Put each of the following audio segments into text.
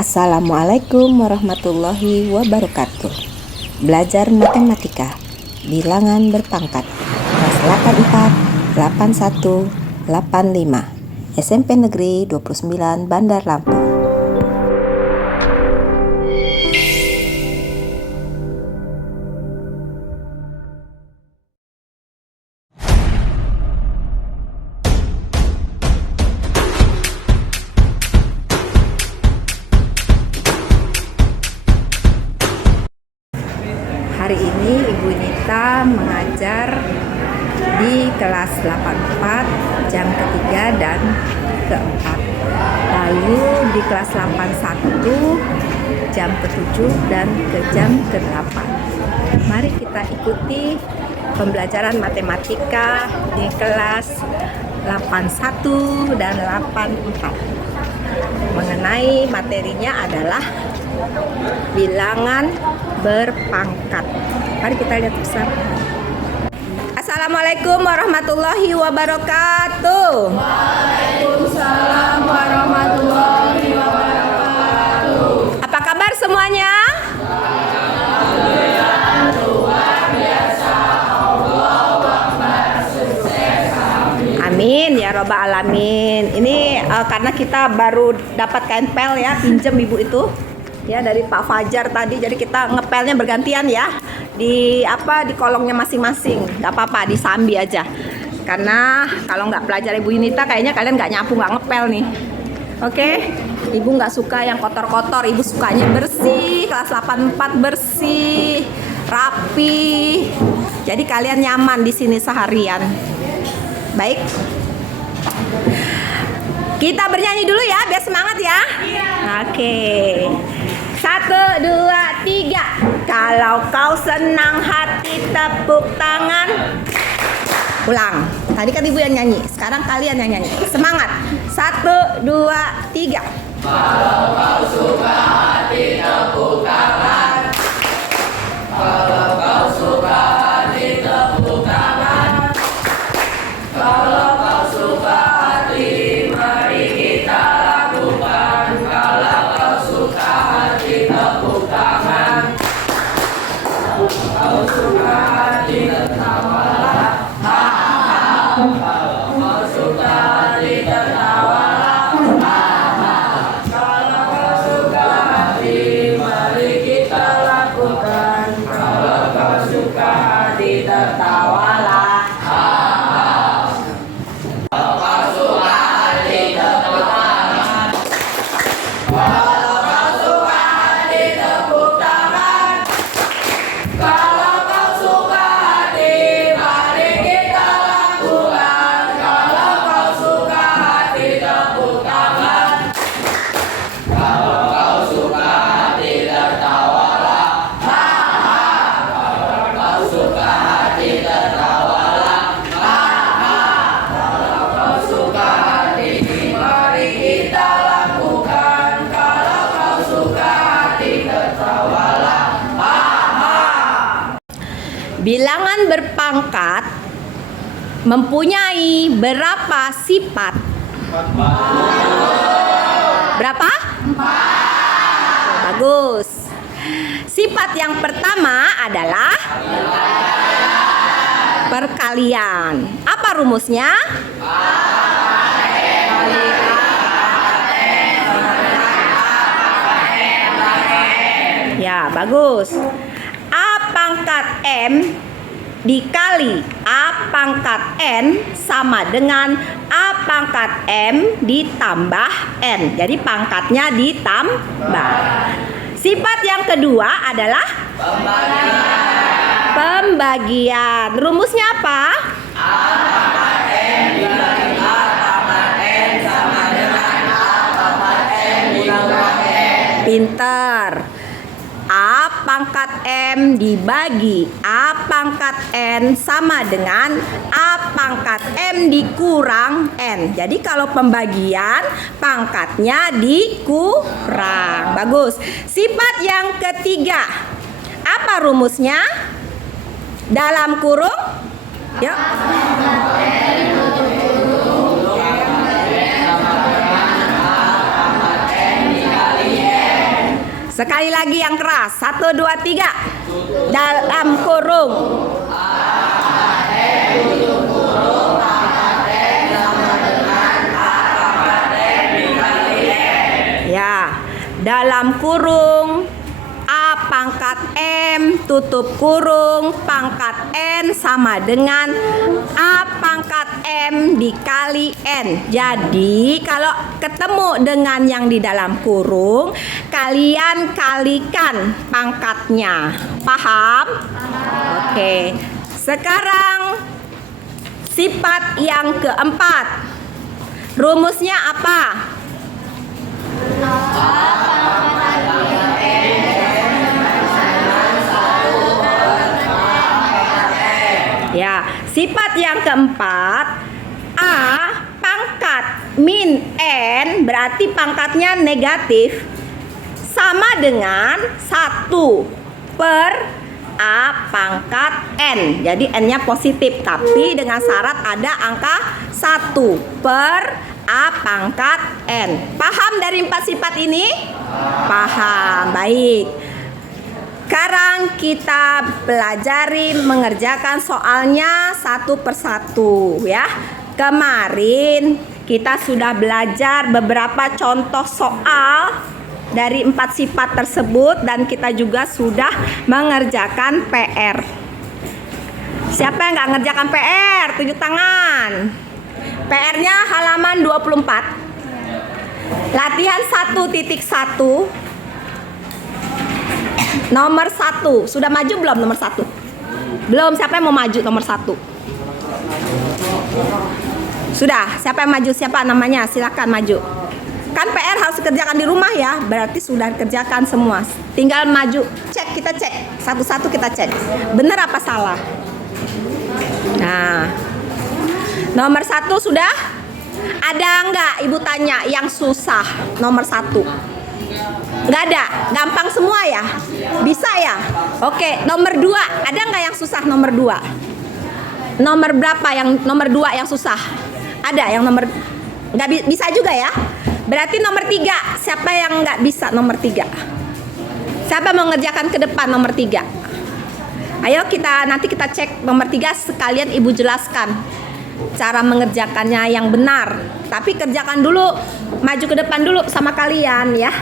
Assalamualaikum warahmatullahi wabarakatuh. Belajar matematika, bilangan berpangkat, kelas 84, 81, 85, SMP Negeri 29 Bandar Lampung. Hari ini Ibu Nita mengajar di kelas 84 jam ketiga dan keempat. Lalu di kelas 81 jam ke-7 dan ke jam ke-8. Mari kita ikuti pembelajaran matematika di kelas 81 dan 84. Mengenai materinya adalah bilangan berpangkat. Mari kita lihat bersama. Assalamualaikum warahmatullahi wabarakatuh. Waalaikumsalam warahmatullahi wabarakatuh. Apa kabar semuanya? Alhamdulillah, luar biasa. Allahu Akbar, sukses. Amin ya robbal alamin. Ini karena kita baru dapat kain pel ya, pinjem ibu itu ya dari Pak Fajar tadi. Jadi kita ngepelnya bergantian ya. Di kolongnya masing-masing. Gak apa-apa, disambi aja. Karena kalau nggak belajar Ibu Yunita kayaknya kalian nggak nyapu, nggak ngepel nih. Oke? Ibu nggak suka yang kotor-kotor, Ibu sukanya bersih. Kelas 84 bersih, rapi. Jadi kalian nyaman di sini seharian. Baik. Kita bernyanyi dulu ya, biar semangat ya. Iya. Oke. 1, 2, 3. Kalau kau senang hati tepuk tangan. Ulang. Tadi kan ibu yang nyanyi, sekarang kalian yang nyanyi. Semangat. 1, 2, 3. Kalau kau suka hati tepuk tangan. Kalau kau suka hati tepuk tangan. Kalau kau suka hati, mari kita lakukan. Kalau kau suka hati tepuk tangan. Kau suka hati tertawalah. Ha ha. Kalau kau suka hati tertawalah. Ha ha. Kalau kau suka hati, mari kita lakukan. Kalau kau suka hati tertawalah. Ha ha. Kalau kau suka hati tepuk tangan. Kalau kau suka hati tepuk tangan. Kalau kau suka hati, mari kita lakukan. Kalau kau suka hati tepuk tangan. Kalau kau suka hati tertawalah. Ha ha. Kalau kau suka hati tertawalah. Ha ha. Kalau kau suka hati, mari kita lakukan. Kalau kau suka hati tertawalah. Ha ha. Bilangan berpangkat mempunyai berapa sifat? Berapa? 4. Bagus. Sifat yang pertama adalah perkalian. Apa rumusnya? Ya, bagus. A pangkat M dikali A pangkat N sama dengan A pangkat M ditambah N. Jadi pangkatnya ditambah. Sifat yang kedua adalah pembagian. Rumusnya apa? A pangkat M dibagi A pangkat N sama dengan A pangkat M ditambah N. Pinter. A pangkat M dibagi A pangkat N sama dengan A pangkat M dikurang N. Jadi kalau pembagian pangkatnya dikurang. Bagus. Sifat yang ketiga. Apa rumusnya? Dalam kurung. Yuk. Sekali lagi yang keras. 1, 2, 3. Dalam kurung. Ya, dalam kurung A pangkat M tutup kurung pangkat N sama dengan A pangkat M dikali N. Jadi kalau ketemu dengan yang di dalam kurung, kalian kalikan pangkatnya. Paham? Oke. Sekarang sifat yang keempat. Rumusnya apa? Ya, sifat yang keempat, A pangkat min N berarti pangkatnya negatif sama dengan 1 per A pangkat N. Jadi N-nya positif, tapi dengan syarat ada angka 1 per A pangkat N. Paham dari 4 sifat ini? Paham, baik. Sekarang kita pelajari mengerjakan soalnya satu persatu ya. Kemarin kita sudah belajar beberapa contoh soal dari 4 sifat tersebut dan kita juga sudah mengerjakan PR. Siapa yang nggak ngerjakan PR? Tunjuk tangan. PR-nya halaman 24. Latihan 1.1. Nomor 1. Sudah maju belum nomor 1? Belum. Siapa yang mau maju nomor 1? Sudah. Siapa yang maju? Siapa namanya? Silakan maju. Kan PR harus dikerjakan di rumah ya. Berarti sudah dikerjakan semua. Tinggal maju. Cek, kita cek. Satu-satu kita cek. Benar apa salah? Nah. Nomor 1 sudah? Ada nggak ibu tanya yang susah? Nomor 1. Nggak ada, gampang semua ya? Bisa ya? Oke, nomor 2, ada nggak yang susah nomor 2? Nomor berapa yang nomor 2 yang susah? Ada yang nomor, nggak bisa juga ya? Berarti nomor 3, siapa yang nggak bisa nomor 3? Siapa mau ngerjakan ke depan nomor 3? Ayo nanti kita cek nomor 3, sekalian ibu jelaskan cara mengerjakannya yang benar. Tapi kerjakan dulu, maju ke depan dulu sama kalian ya.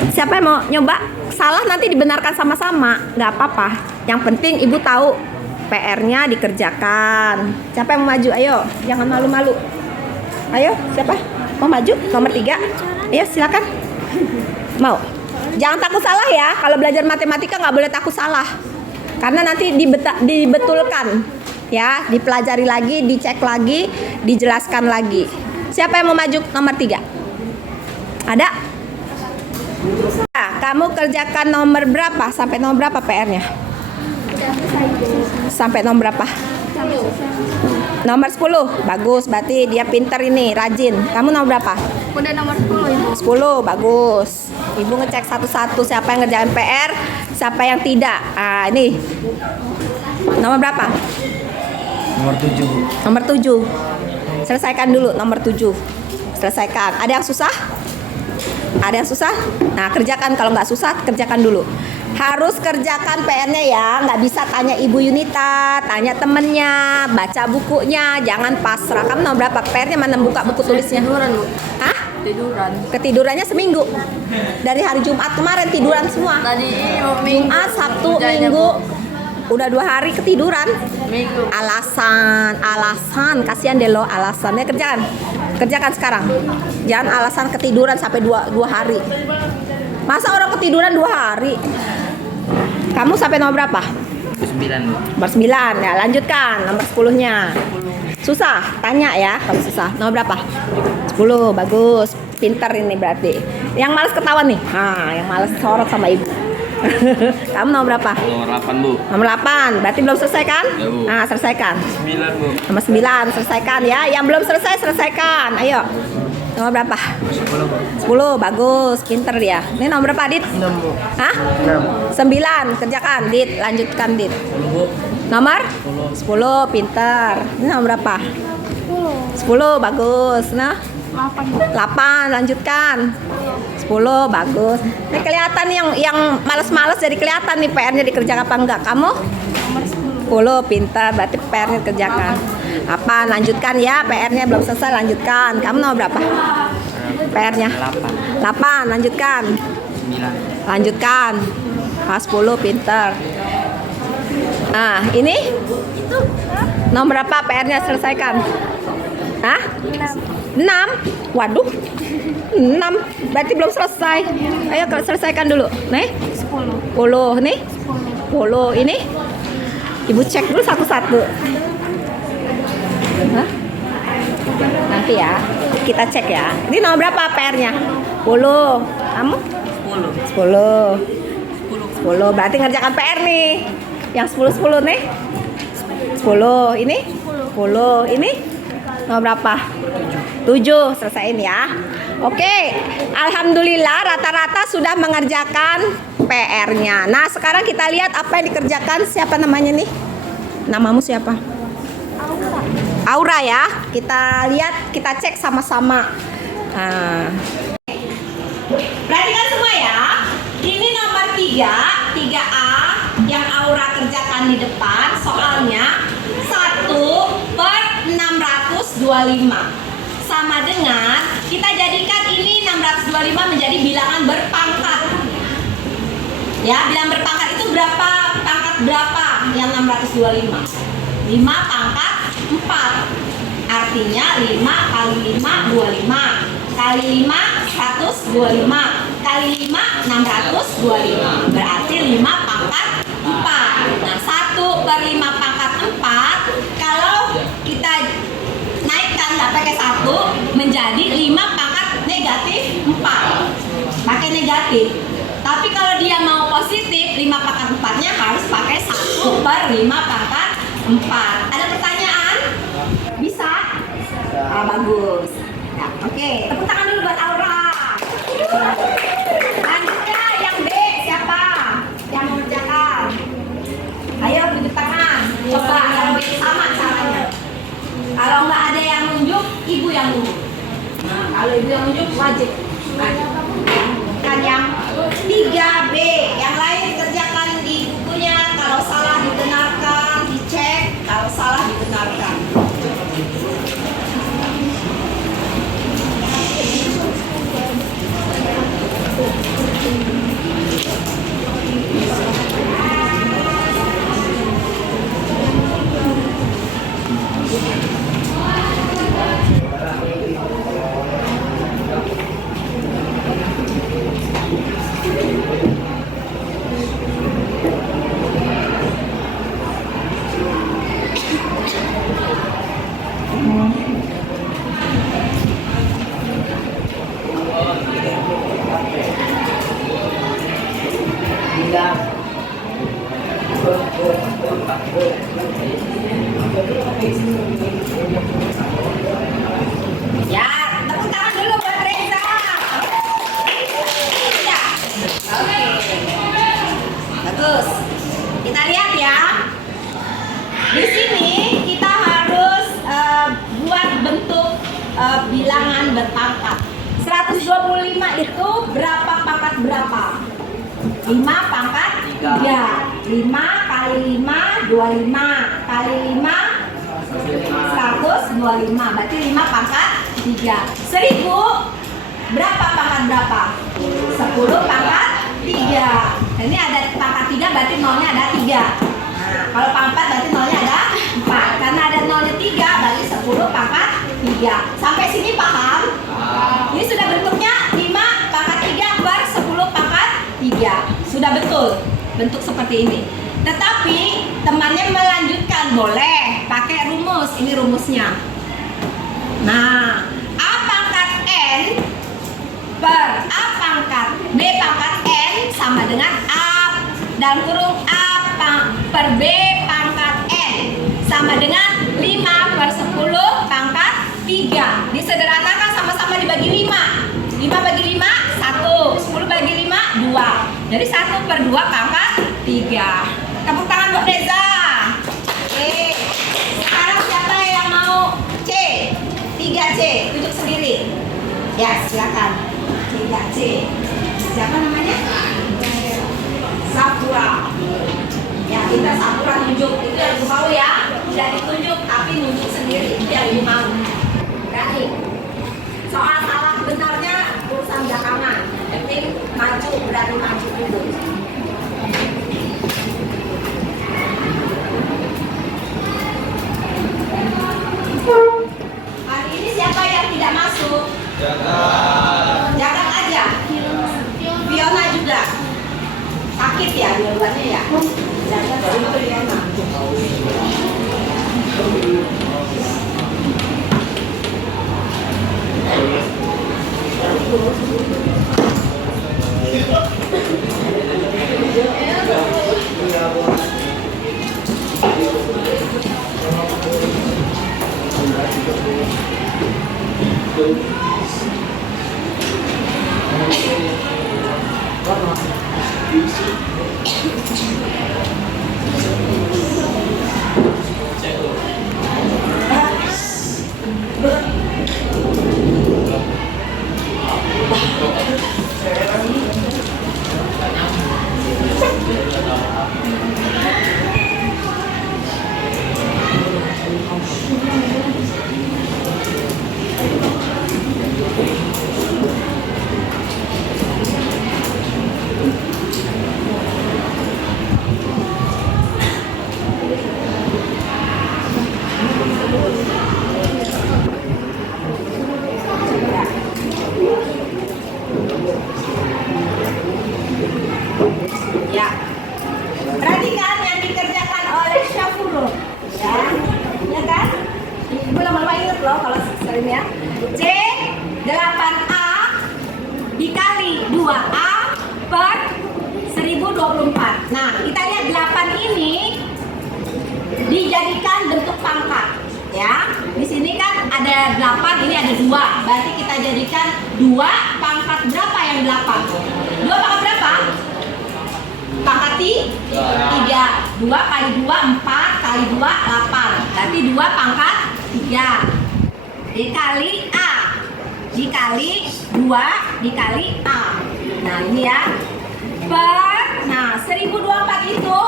Siapa yang mau nyoba? Salah nanti dibenarkan sama-sama, nggak apa-apa. Yang penting ibu tahu PR-nya dikerjakan. Siapa yang mau maju? Ayo, jangan malu-malu. Ayo, siapa mau maju? Nomor 3. Ayo, silakan. Mau? Jangan takut salah ya. Kalau belajar matematika nggak boleh takut salah. Karena nanti dibetulkan, ya, dipelajari lagi, dicek lagi, dijelaskan lagi. Siapa yang mau maju nomor 3? Ada? Nah, kamu kerjakan nomor berapa? Sampai nomor berapa PR-nya? Sampai nomor berapa? Nomor 10. Bagus, berarti dia pinter ini, rajin. Kamu nomor berapa? Udah nomor 10 Ibu. 10, bagus. Ibu ngecek satu-satu siapa yang ngerjain PR, siapa yang tidak. Ah, ini. Nomor berapa? Nomor 7. Nomor 7. Selesaikan dulu nomor 7. Selesaikan. Ada yang susah? Ada yang susah? Nah, kerjakan. Kalau nggak susah, kerjakan dulu. Harus kerjakan PR-nya ya. Nggak bisa tanya Ibu Yunita, tanya temennya, baca bukunya. Jangan pasrah. Kamu nomor berapa? PR-nya mana, buka buku tulisnya? Tiduran, Bu. Hah? Tiduran. Ketidurannya seminggu. Dari hari Jumat kemarin tiduran semua. Tadi Jumat, Sabtu, Minggu. Udah 2 hari ketiduran. Minggu. Alasan. Kasihan deh lo alasannya. Kerjakan sekarang. Jangan alasan ketiduran sampai 2 hari. Masa orang ketiduran 2 hari? Kamu sampai nomor berapa? 9. Nomor 9 ya, lanjutkan nomor 10-nya. Susah, tanya ya kalau susah. Nomor berapa? 10, bagus. Pinter ini berarti. Yang males ketahuan nih. Yang males sorot sama ibu. Kamu nomor berapa? Nomor 8, Bu. Nomor 8, berarti belum selesai kan? Ya, Bu. Nah, selesaikan. 9, Bu. Nomor 9, selesaikan ya. Yang belum selesai, selesaikan. Ayo. Nomor berapa? 10, Bu. 10, bagus. Pinter dia. Ini nomor berapa, Dit? 6, Bu. Hah? 6. 9, kerjakan, Dit. Lanjutkan, Dit. 10, Bu. Nomor? 10, pinter. Ini nomor berapa? 10, bagus. Nah, 8. 8, lanjutkan. 10, 10, bagus. Ini kelihatan yang males-males jadi kelihatan nih PR-nya dikerjakan apa enggak. Kamu? Nomor 10. 10, pintar. Berarti PR-nya dikerjakan. Apa? Lanjutkan ya. PR-nya belum selesai, lanjutkan. Kamu nomor berapa? PR-nya? 8, lanjutkan. 9. Lanjutkan. 10, pintar. Nah, ini? Nomor berapa PR-nya selesaikan? Hah? 6. Waduh. 6. Berarti belum selesai. Ayo selesaikan dulu. Nih. 10. 10. Nih. 10. 10. Ini. Ibu cek dulu satu-satu. Hah? Nanti ya. Kita cek ya. Ini nomor berapa PR-nya? 10. Kamu? 10. 10. Berarti ngerjakan PR nih. Yang 10 nih. 10. Ini? 10. Ini? Nomor berapa? 7. Selesaiin ya. Oke. Alhamdulillah rata-rata sudah mengerjakan PR-nya. Nah, sekarang kita lihat apa yang dikerjakan. Siapa namanya nih? Namamu siapa? Aura ya. Kita lihat, kita cek sama-sama. Nah. Perhatikan semua ya. Ini nomor 3A yang Aura kerjakan di depan. Soalnya 1/625 sama dengan kita jadikan ini 625 menjadi bilangan berpangkat. Ya, bilangan berpangkat itu berapa? Pangkat berapa yang 625? 5 pangkat 4. Artinya 5 kali 5 25. Kali 5 125. Kali 5 625. Berarti 5 pangkat 4. Nah, 1/5 pangkat 4 kalau kita naikkan nggak pakai 1 menjadi 5 pangkat negatif 4. Pakai negatif. Tapi kalau dia mau positif, 5 pangkat 4-nya harus pakai 1/5 pangkat 4. Ada pertanyaan? Bisa? Ah, bagus. Ya, oke. Tepuk tangan dulu buat Aura. Lanjutnya yang B, siapa? Yang mengerjakan. Ayo tunjuk tangan. Coba yang B sama caranya. Kalau nggak ada yang nunjuk, ibu yang nunjuk. Nah, kalau ibu yang nunjuk wajib. Kan yang 3B, yang lain kerjakan di bukunya. Kalau salah dibenarkan, dicek. Kalau salah dibenarkan. Ya, tepuk tangan dulu buat Reza. Ya, oke. Bagus. Kita lihat ya. Di sini kita harus buat bentuk bilangan berpangkat. 125 itu berapa pangkat berapa? 5 pangkat 3. 5 kali 5 25 kali 5 125. Berarti 5 pangkat 3. 1000 berapa pangkat berapa? 10 pangkat 3. Ini ada pangkat 3 berarti nolnya ada 3. Nah, kalau pangkat berarti nolnya ada 4. Karena ada nolnya 3 berarti 10 pangkat 3. Sampai sini paham? Ini sudah bentuknya 5 pangkat 3 per 10 pangkat 3. Sudah betul bentuk seperti ini. Tetapi temannya melanjutkan, boleh pakai rumus. Ini rumusnya. Nah, A pangkat N per A pangkat B pangkat N sama dengan A dalam kurung A per B pangkat N sama dengan 5 per 10 pangkat 3. Disederhanakan sama-sama dibagi 5. 5 bagi 5, 1. 10 bagi 5, 2. Jadi 1/2 pangkat 3. Tepuk tangan buat Reza. Oke. Sekarang siapa yang mau C? 3C. Tunjuk sendiri. Ya, silakan. 3C. kita aturan nunjuk itu yang ibu mau ya. Tidak ditunjuk tapi nunjuk sendiri itu yang ibu mau. Berani. Soal salah benarnya urusan belakangan. Penting maju, berani maju dulu. Hari ini siapa yang tidak masuk? Jagat aja. Fiona juga. Sakit ya dua-duanya ya. Jagat sama Fiona. Ya, perhatikan yang dikerjakan oleh Syafuro, ya kan? Ibu lama-lama ingat loh kalau sering ya. C 8A dikali 2A per 1024. Nah, kita lihat 8 ini dijadikan bentuk pangkat, ya. Di sini kan ada 8, ini ada 2. Berarti kita jadikan 2 pangkat berapa yang 8? 2 pangkat berapa? Pangkat 3. 2 kali 2 4 kali 2 8. Berarti 2 pangkat 3 dikali A dikali 2 dikali A. Nah ini ya per, nah 1024 itu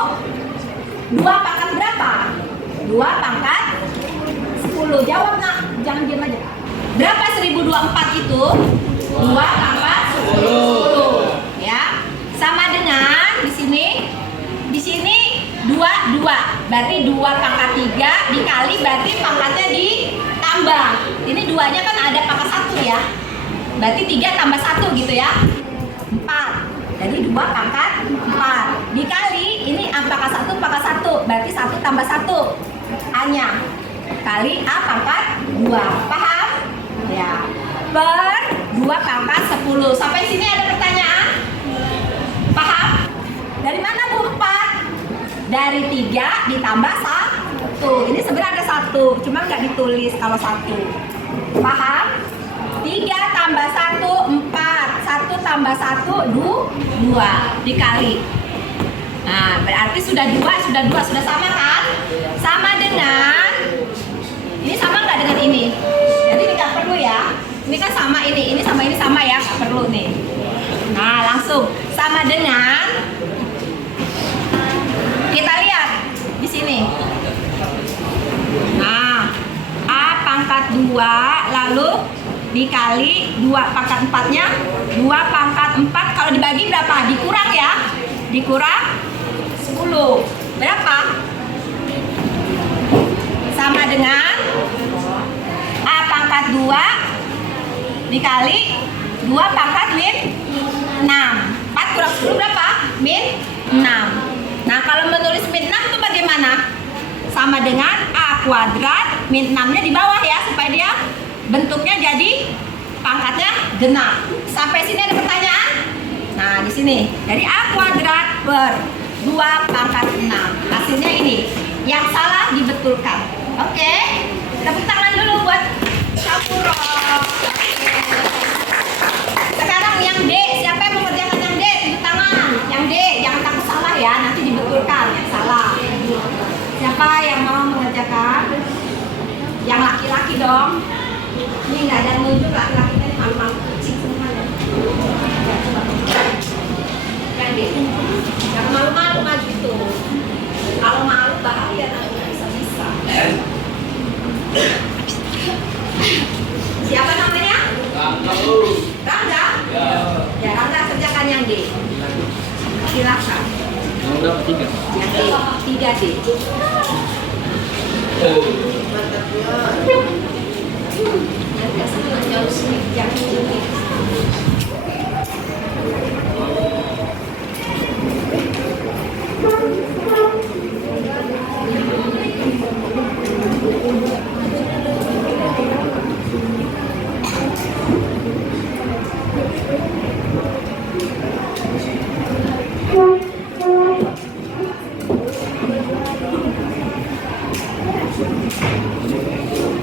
2 pangkat berapa? 2 pangkat 10. Jawab nak, jangan diam aja. Berapa 1024 itu? 2 pangkat 10. Ya, sama dengan di sini 2 berarti 2 pangkat 3 dikali, berarti pangkatnya ditambah. Ini 2-nya kan ada pangkat 1 ya, berarti 3 tambah 1 gitu ya, 4. Jadi 2 pangkat 4 dikali ini pangkat 1 berarti 1 tambah 1 A-nya kali A pangkat 2. Paham? Ya, per 2 pangkat 10. Sampai sini ada pertanyaan? Paham? Dari mana Bu 4? Dari 3 ditambah 1. Ini sebenarnya ada 1, cuma nggak ditulis kalau 1. Paham? 3 tambah 1 4. 1 tambah 1 2 dikali. Nah, berarti sudah 2 sudah sama kan? Sama dengan ini, sama nggak dengan ini? Jadi ini nggak perlu ya. Ini kan sama ini sama ini sama ya, nggak perlu nih. Nah, langsung sama dengan, kita lihat di sini. Nah, A pangkat 2 lalu dikali 2 pangkat 4-nya 2 pangkat 4 kalau dibagi berapa? Dikurang ya, dikurang 10 berapa? Sama dengan A pangkat 2 dikali 2 pangkat min 6. 4 kurang 10 berapa? Min 6. Nah, kalau menulis min 6 itu bagaimana? Sama dengan A kuadrat min 6-nya di bawah ya, supaya dia bentuknya jadi pangkatnya genap. Sampai sini ada pertanyaan? Nah, di sini dari A kuadrat per 2 pangkat 6. Hasilnya ini. Yang salah dibetulkan. Oke? Tepuk tangan dulu buat Syafuro. Sekarang yang D, siapa yang mengerjakan yang D? Tepuk tangan. Yang D, jangan takut salah ya, nanti dibetulkan yang salah. Siapa yang mau mengerjakan? Yang laki-laki dong. Ini nggak ada nunjuk laki-lakinya, ini malu-malu kucing semua ya. Yang D, jangan malu-malu maju itu. Silakan. Yang berapa? 3. Yang 3 sih. Jauh sih, yang ini.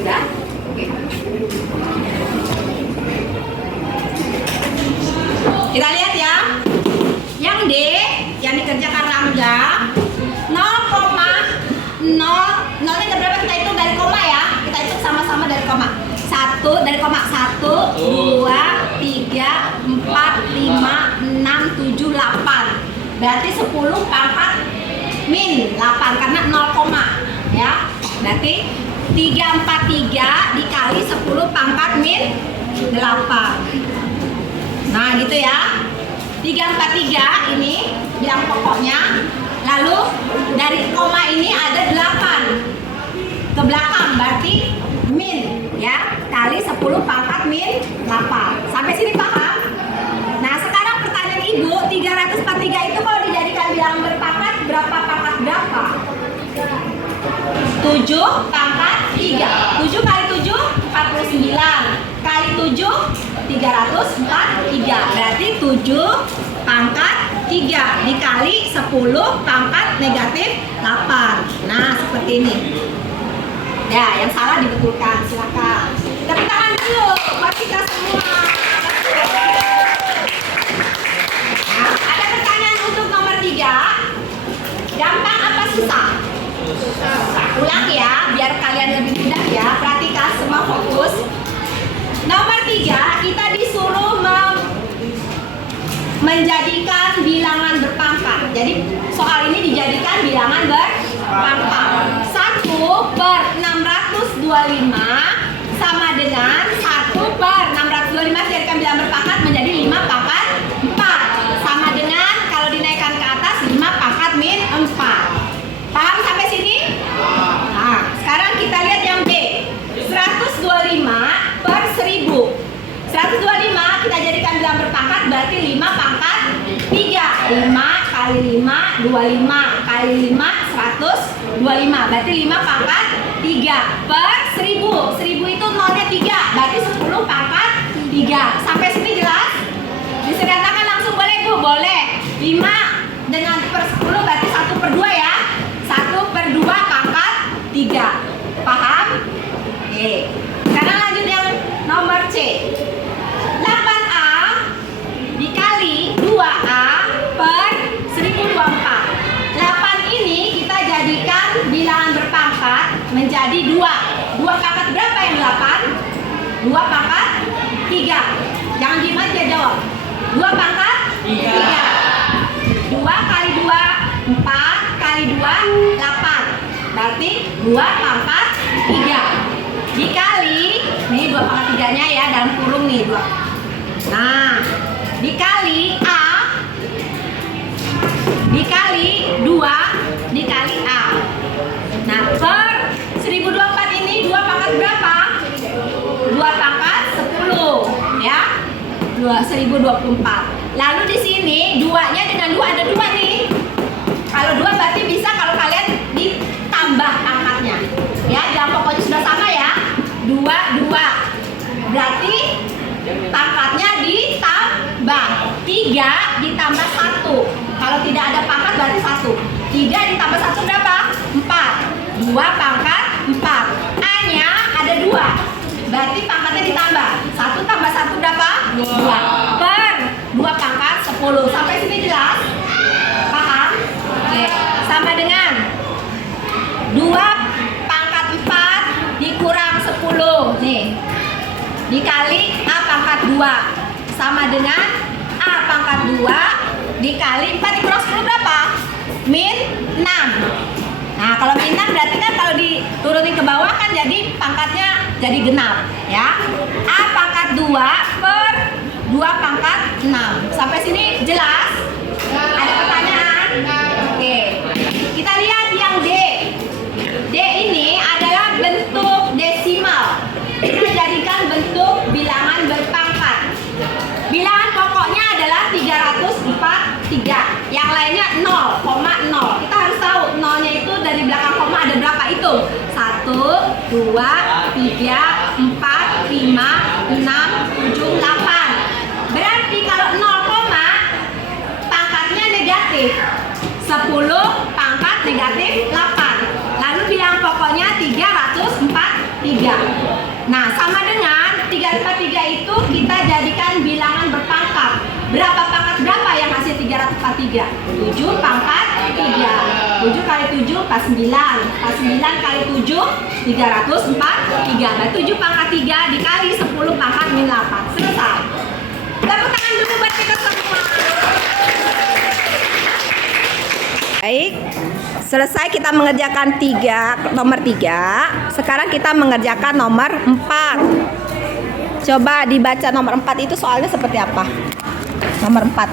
Udah? Oke. Kita lihat ya. Yang D yang dikerjakan Rangga 0,0 nolnya ada berapa, kita hitung dari koma ya. Kita hitung sama-sama dari koma. 1 dari koma 1 2 3 4 5 6 7 8. Berarti 10 pangkat min 8 karena 0 koma ya. Berarti 343 dikali 10 pangkat min 8. Nah gitu ya. 343 ini bilang pokoknya. Lalu dari koma ini ada 8 ke belakang, berarti min ya, kali 10 pangkat min 8. Sampai sini paham? Nah sekarang pertanyaan ibu, 343 itu kalau dijadikan bilangan berpangkat berapa pangkat berapa? 7 pangkat 3. 7 kali 7 49 kali 7 343. Berarti 7 pangkat 3 dikali 10 pangkat negatif 8. Nah seperti ini ya. Yang salah dibetulkan, silakan. Tepuk tangan dulu buat kita semua. Nah, ada pertanyaan untuk nomor 3. Gampang apa susah? Ulang ya, biar kalian lebih mudah ya. Perhatikan semua, fokus. Nomor 3, kita disuruh menjadikan bilangan berpangkat. Jadi soal ini dijadikan bilangan berpangkat. 1 per 625 sama dengan 1 per 625 dijadikan bilangan berpangkat menjadi 5 pangkat 4. Sama dengan kalau dinaikkan ke atas 5 pangkat min 4. Paham sampai sini? Nah, sekarang kita lihat yang B. 125 per 1000. 125 kita jadikan bilangan berpangkat berarti 5 pangkat 3. 5 kali 5 25 kali 5 125. Berarti 5 pangkat 3 per 1000. 1000 itu nolnya 3, berarti 10 pangkat 3. Sampai sini jelas? Bisa dikatakan langsung boleh Bu? Boleh. 5 dengan per 10 berarti 1 per 2 ya. 1 per 2 pangkat 3. Paham? Oke. Sekarang lanjut yang nomor C. 8A dikali 2A per 1024. 8 ini kita jadikan bilangan berpangkat menjadi 2. 2 pangkat berapa yang 8? 2 pangkat 3. Jangan diem aja, jawab. 2 pangkat 3. 2 kali 2 4 kali 2 8. Berarti 2 pangkat 3 dikali, nih 2 pangkat 3 nya ya, dalam kurung nih 2. Nah dikali A dikali 2 dikali A. Nah per 1024 ini 2 pangkat berapa? 2 pangkat 10 ya, 1024. Lalu di sini 2-nya dengan 2 ada 2 nih. Kalau 2 berarti bisa kalau kalian ditambah angkatnya ya, jangan pokoknya sudah sama ya. 2 berarti pangkatnya ditambah. 3 ditambah 1. Kalau tidak ada pangkat berarti 1. 3 ditambah 1 berapa? 4. 2 pangkat 4. A nya ada 2, berarti pangkatnya ditambah. 1 tambah 1 berapa? 2 per 2 pangkat 10. Sampai sini jelas? Paham? Oke. Sama dengan 2 pangkat 4 dikurang 10 nih, dikali A pangkat 2 sama dengan A pangkat 2 dikali 4 dikurang 10 berapa? Min 6. Nah kalau min 6 berarti kan kalau diturunin ke bawah kan jadi pangkatnya jadi genap ya. A pangkat 2 per 2 pangkat 6. Sampai sini jelas? Ada pertanyaan? Yang lainnya 0,0. Kita harus tahu nolnya itu dari belakang koma ada berapa, hitung. 1, 2, 3, 4, 5, 6, 7, 8. Berarti kalau 0, pangkatnya negatif. 10 pangkat negatif 8. Lalu bilang pokoknya 343. Nah, sama dengan 343 itu kita jadikan bilangan berpangkat. Berapa pangkat berapa yang hasil 343? 7 pangkat 3. 7 kali 7 pas 9. Pas 9 kali 7 343. Nah, 7 pangkat 3 dikali 10 pangkat min 8. Selesai. Tepuk tangan dulu buat kita semua. Baik, selesai kita mengerjakan nomor 3. Sekarang kita mengerjakan nomor 4. Coba dibaca nomor 4 itu soalnya seperti apa? Nomor 4.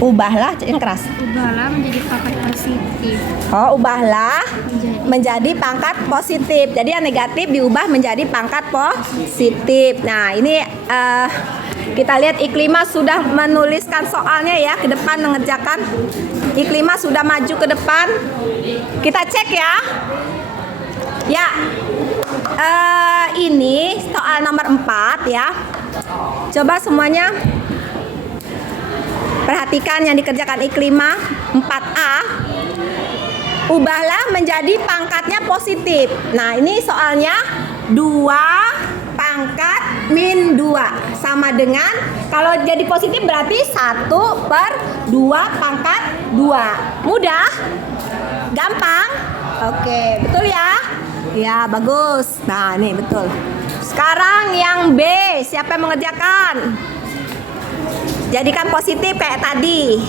Ubahlah yang keras. Ubahlah menjadi pangkat positif. Oh, ubahlah menjadi pangkat positif. Jadi yang negatif diubah menjadi pangkat positif. Nah, ini kita lihat Iklima sudah menuliskan soalnya ya, ke depan mengerjakan. Iklima sudah maju ke depan. Kita cek ya. Ya, ini soal nomor 4 ya. Coba semuanya perhatikan yang dikerjakan Iklima 4A. Ubahlah menjadi pangkatnya positif. Nah, ini soalnya 2 pangkat min 2 sama dengan, kalau jadi positif berarti 1/2 pangkat 2. Mudah? Gampang? Oke, betul ya? Ya, bagus. Nah, ini betul. Sekarang yang B, siapa yang mengerjakan? Jadikan positif kayak tadi.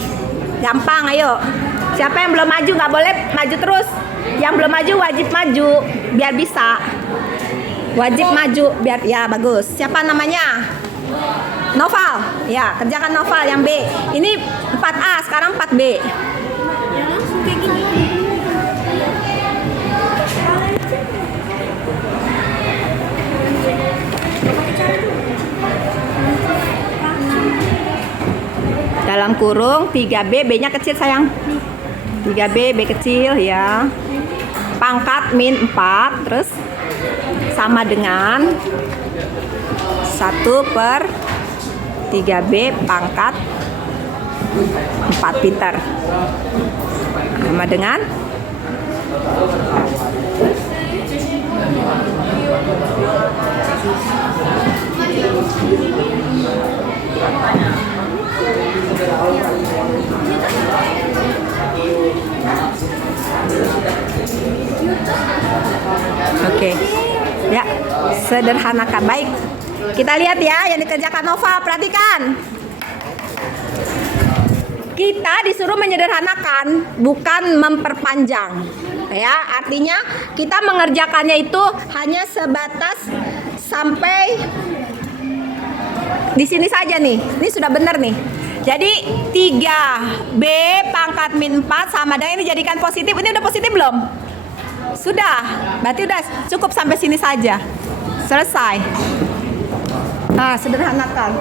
Gampang, ayo. Siapa yang belum maju, nggak boleh maju terus. Yang belum maju wajib maju biar bisa. Wajib maju biar, ya bagus. Siapa namanya? Noval. Ya, kerjakan Noval yang B. Ini 4A, sekarang 4B. Dalam kurung 3B, B-nya kecil sayang. 3B, B kecil ya. Pangkat min 4, terus sama dengan 1/3B pangkat 4, pintar. Sama dengan Oke. Ya, sederhanakan. Baik. Kita lihat ya yang dikerjakan Nova, perhatikan. Kita disuruh menyederhanakan, bukan memperpanjang. Ya, artinya kita mengerjakannya itu hanya sebatas sampai di sini saja nih. Ini sudah benar nih. Jadi 3B pangkat min 4 sama dengan ini jadikan positif. Ini udah positif belum? Sudah. Berarti udah cukup sampai sini saja. Selesai. Nah, sederhanakan.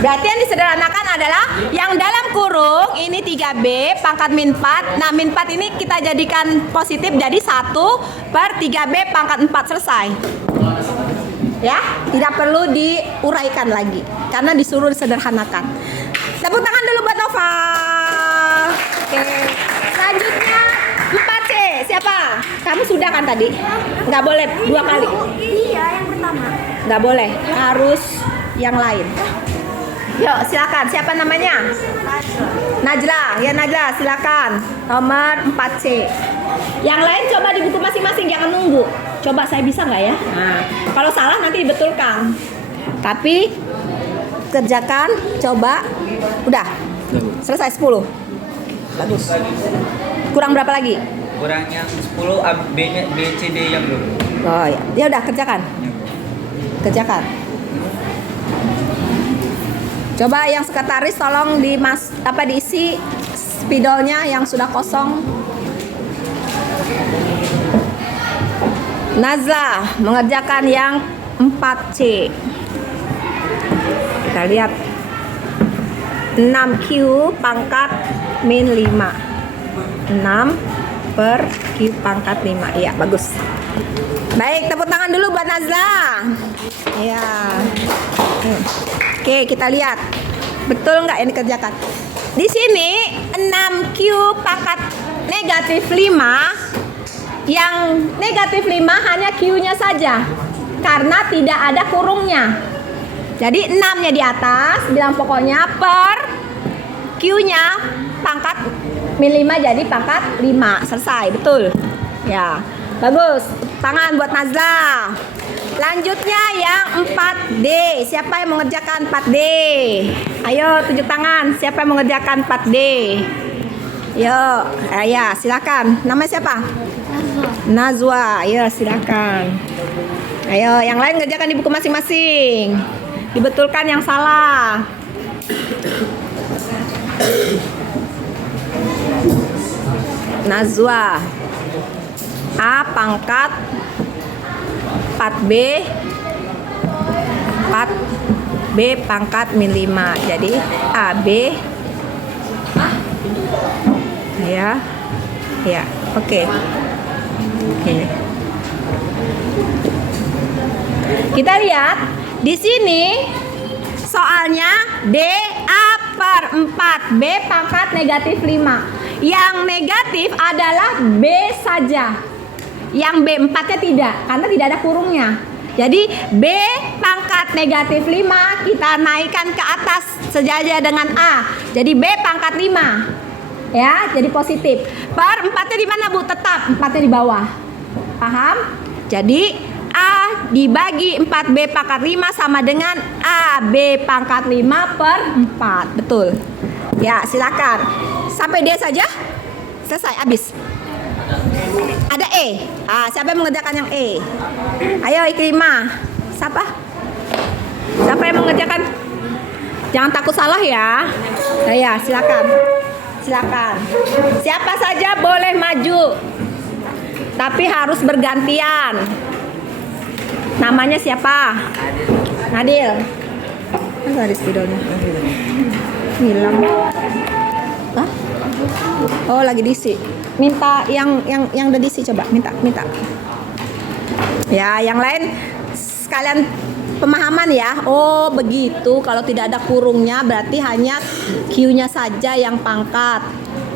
Berarti yang disederhanakan adalah yang dalam kurung ini 3B pangkat min 4. Nah, min 4 ini kita jadikan positif jadi 1/3B pangkat 4, selesai. Ya, tidak perlu diuraikan lagi karena disuruh disederhanakan. Tepuk tangan dulu buat Nova. Oke. Selanjutnya 4C. Siapa? Kamu sudah kan tadi? Nggak boleh 2 kali. Iya, yang pertama. Nggak boleh, harus yang lain. Yuk, silakan. Siapa namanya? Najla. Ya, Najla, silakan. Nomor 4C. Yang lain coba di buku masing-masing, jangan nunggu. Coba saya bisa nggak ya? Nah, kalau salah nanti dibetulkan. Tapi kerjakan, coba. Udah. Selesai 10. Bagus. Kurang berapa lagi? Kurang yang 10 B-nya B C D yang dulu. Oh ya, dia udah kerjakan. Kerjakan. Coba yang sekretaris tolong diisi spidolnya yang sudah kosong. Nazla mengerjakan yang 4C. Kita lihat 6Q pangkat min 5. 6 per Q pangkat 5. Iya, bagus. Baik, tepuk tangan dulu buat Nazla. Iya. Oke, kita lihat. Betul nggak yang dikerjakan? Di sini 6Q pangkat negatif 5. Yang negatif 5 hanya Q-nya saja. Karena tidak ada kurungnya. Jadi 6-nya di atas, bilang pokoknya per Q-nya pangkat min 5 jadi pangkat 5. Selesai, betul. Ya, bagus. Tangan buat Nazla. Lanjutnya yang 4D. Siapa yang mengerjakan 4D? Ayo tunjuk tangan. Siapa yang mengerjakan 4D? Yuk, ya silakan. Namanya siapa? Nazwa. Ya silakan. Ayo, yang lain ngerjakan di buku masing-masing. Dibetulkan yang salah. Nazwa. A pangkat 4B 4B pangkat min 5. Jadi AB ya. Ya, oke. Ini. Kita lihat di sini soalnya DA per 4B pangkat negatif 5. Yang negatif adalah B saja. Yang B4 nya tidak, karena tidak ada kurungnya. Jadi B pangkat negatif 5 kita naikkan ke atas sejajar dengan A. Jadi B pangkat 5. Ya, jadi positif. Per 4-nya di mana, Bu? Tetap 4-nya di bawah. Paham? Jadi A dibagi 4B pangkat 5 sama dengan AB pangkat 5 per 4. Betul. Ya, silakan. Sampai D saja. Selesai, habis. Ada E. Siapa yang mengerjakan yang E? Ayo Ikrimah. Siapa? Siapa yang mengerjakan? Jangan takut salah ya. Ya, silakan. Silakan. Siapa saja boleh maju. Tapi harus bergantian. Namanya siapa? Nadil. Mana ada spidolnya? Hilang. Hah? Oh, lagi diisi. Minta yang udah diisi, coba minta. Ya, yang lain sekalian pemahaman ya. Oh, begitu. Kalau tidak ada kurungnya berarti hanya Q-nya saja yang pangkat.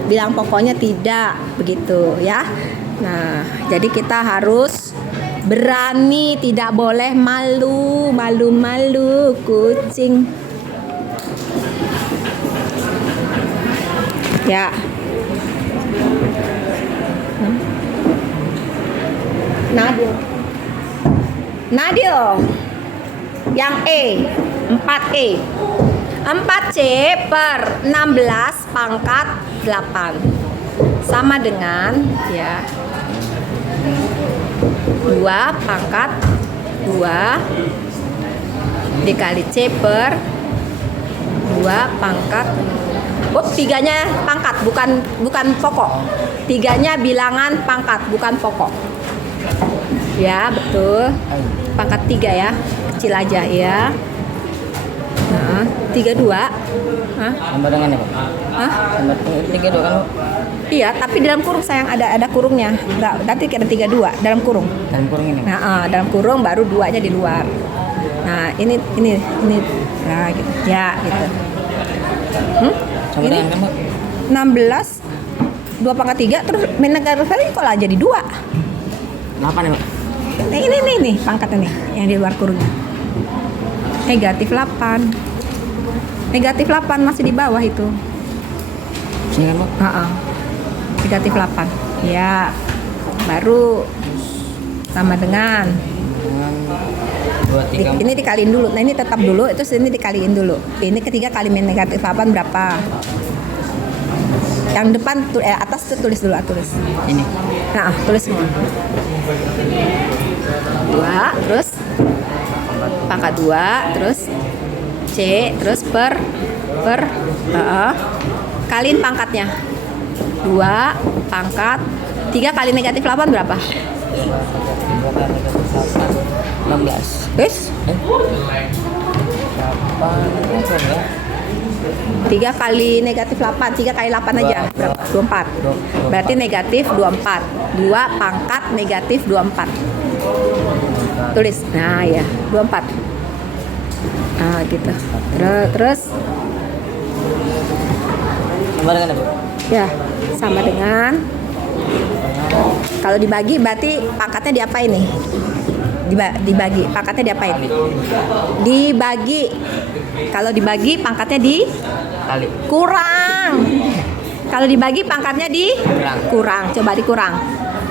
Bilang pokoknya tidak, begitu ya. Nah, jadi kita harus berani, tidak boleh malu kucing. Ya. Nadil. Yang E, 4E. 4C per 16 pangkat 8. Sama dengan ya 2 pangkat 2 dikali C per 2 pangkat. Oh, 3-nya pangkat, bukan pokok. 3-nya bilangan pangkat, bukan pokok. Ya, betul. Pangkat 3 ya. Kecil aja ya. Nah, 32. Hah? Sama dengan apa? Hah? Sama 32 kan? Iya, tapi dalam kurung sayang ada kurungnya. Enggak, nanti kira 32 dalam kurung. Dalam kurung ini. Nah, dalam kurung baru 2-nya di luar. Nah, ini. Nah, gitu. Ya, gitu. Sama Ini dengan kan, Bu? 16 2 pangkat 3 terus menegak kali kok lah jadi 2. 8 ya, Bu? Nah, ini nih pangkatnya nih yang di luar kurungnya. Negatif 8. Negatif 8 masih di bawah itu. Sini kan, Bu? Negatif 8. Ya. Baru sama dengan Dengan 2, 3. ini dikaliin dulu. Nah, ini tetap dulu, itu sini dikaliin dulu. Ini ketiga kali min negatif 8 berapa? Yang depan atas tuh tulis dulu, tulis. Ini. Nah, tulis semua. 2 terus pangkat 2 terus C terus per kaliin pangkatnya. 2 pangkat 3 kali negatif 8 berapa? 16. Guys, 8 berapa ya? 3 kali negatif 8, 3 kali 8 aja. Berapa? 24. Berarti negatif 24. 2 pangkat negatif 24. Tulis. Nah, ya, 24. Nah, gitu. Terus Sama dengan apa? ya, sama dengan kalau dibagi berarti pangkatnya diapain nih? Dibagi, pangkatnya diapain? Dibagi. Kalau dibagi pangkatnya Kali. kurang. Kalau dibagi pangkatnya kurang. Coba dikurang.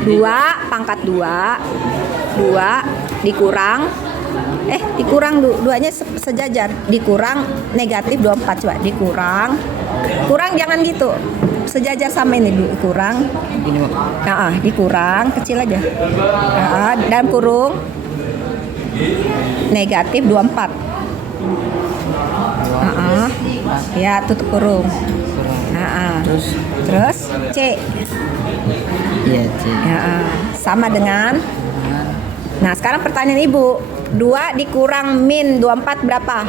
2 pangkat 2. 2 dikurang. Dikurang 2-nya sejajar. Dikurang negatif 24. Coba dikurang. Kurang jangan gitu. Sejajar sama ini dikurang. Ini Mak. Dikurang kecil aja. Dalam kurung negatif 24. Ya, tutup kurung. Terus C. Iya, C. Sama dengan. Nah, sekarang pertanyaan Ibu. 2 dikurang min 24 berapa?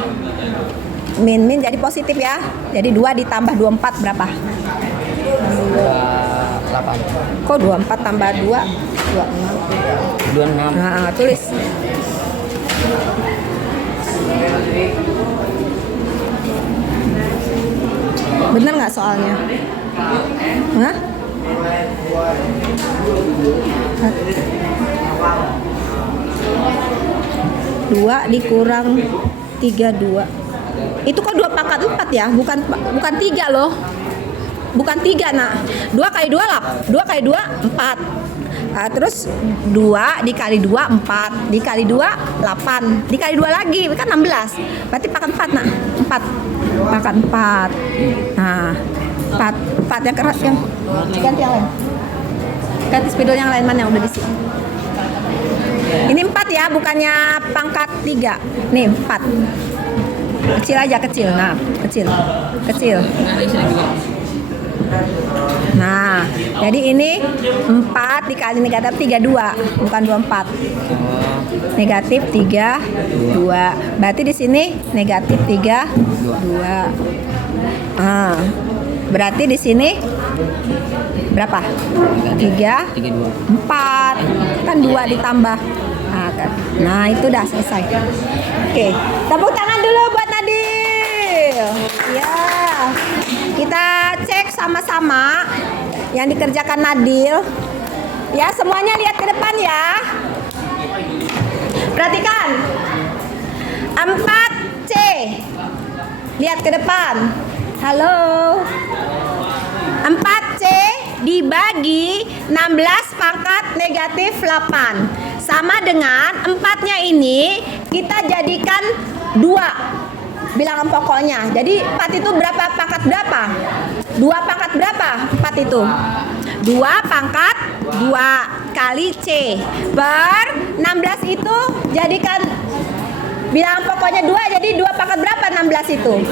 Min jadi positif ya. Jadi 2 ditambah 24 berapa? 8. Kok 24 tambah 2? 26. 26. Tulis. Bener nggak soalnya? Hah? Dua dikurang 32. Itu kok 2 pangkat 4 ya? Bukan 3 loh. Bukan 3, Nak. 2 kali 2 lah. 2 kali 2 4. Terus 2 dikali 2 4, dikali 2 8, dikali 2 lagi kan 16. Berarti pangkat 4, Nak. 4. Pangkat 4. Nah, 4 yang keras yang ganti yang lain. Ganti spidol yang lain, mana yang udah di sini. Ini 4 ya, bukannya pangkat 3. Nih 4. Kecil aja, kecil. Nah, kecil. Nah, jadi ini 4 dikali negatif 32, bukan 24. Negatif 32. Berarti di sini negatif 32. Berarti di sini berapa? 3, 4. Kan 2 ditambah. Nah, itu udah selesai. Oke, tepuk tangan dulu buat Nadil. Ya. Kita cek sama-sama yang dikerjakan Nadil. Ya, semuanya lihat ke depan ya. Perhatikan. 4C. Lihat ke depan. Halo. 4C dibagi 16 pangkat negatif 8. Sama dengan 4-nya ini kita jadikan 2. Bilangan pokoknya. Jadi 4 itu berapa pangkat berapa? 2 pangkat berapa? 4 itu 2 pangkat 2 kali C per 16 itu jadikan bilangan pokoknya 2. Jadi 2 pangkat berapa 16 itu?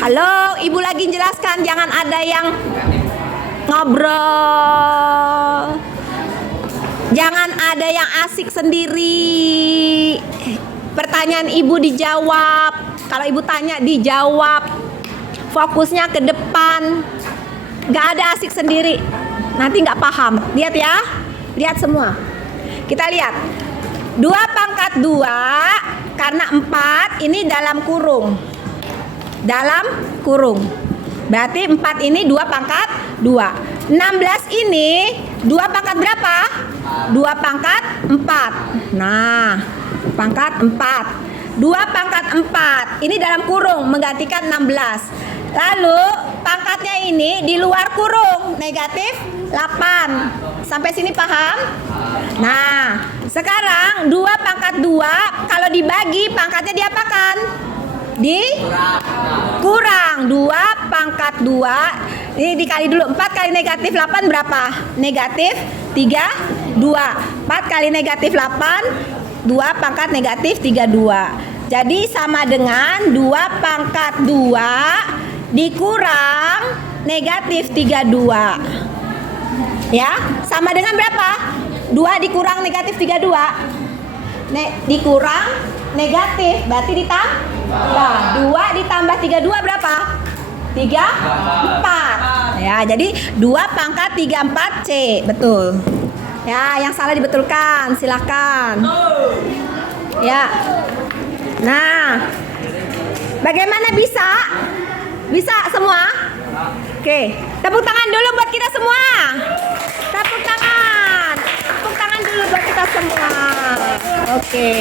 Halo, Ibu lagi jelaskan, jangan ada yang ngobrol. Jangan ada yang asik sendiri. Pertanyaan Ibu dijawab. Kalau Ibu tanya dijawab. Fokusnya ke depan. Gak ada asik sendiri. Nanti gak paham. Lihat ya. Lihat semua. Kita lihat. 2 pangkat 2 karena 4 ini dalam kurung. Dalam kurung. Berarti 4 ini 2 pangkat 2. 16 ini 2 pangkat berapa? 2 pangkat 4. Nah, pangkat 4. 2 pangkat 4. Ini dalam kurung menggantikan 16. Lalu pangkatnya ini di luar kurung, negatif 8. Sampai sini paham? Nah, sekarang 2 pangkat 2 kalau dibagi pangkatnya diapakan? Kurang. 2 pangkat 2 ini dikali dulu. 4 kali negatif 8 berapa? Negatif 32. 4 kali negatif 8 2 pangkat negatif 32. Jadi sama dengan 2 pangkat 2 dikurang negatif 32. Ya, sama dengan berapa? 2 dikurang negatif 32. Dikurang negatif berarti Nah, 2 ditambah 32 berapa? 34. Ya, jadi 2 pangkat 34 C. Betul. Ya, yang salah dibetulkan. Silakan. Ya. Nah, bagaimana bisa? Bisa semua? Oke, tepuk tangan dulu buat kita semua. Tepuk tangan. Tepuk tangan dulu buat kita semua. Oke.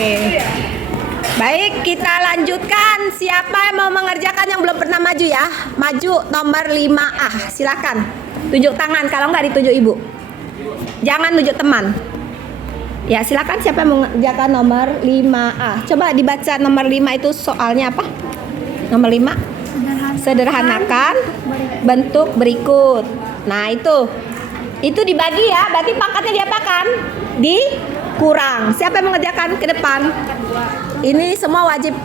Baik, kita lanjutkan. Siapa yang mau mengerjakan yang belum pernah maju ya? Maju nomor 5A. Silakan. Tunjuk tangan, kalau nggak ditunjuk ibu. Jangan tunjuk teman. Ya, silakan siapa yang mengerjakan nomor 5A. Coba dibaca nomor 5 itu soalnya apa? Nomor 5. Sederhanakan bentuk berikut. Nah, itu dibagi ya, berarti pangkatnya diapakan? Dikurang. Siapa yang mengerjakan ke depan? Ini semua wajib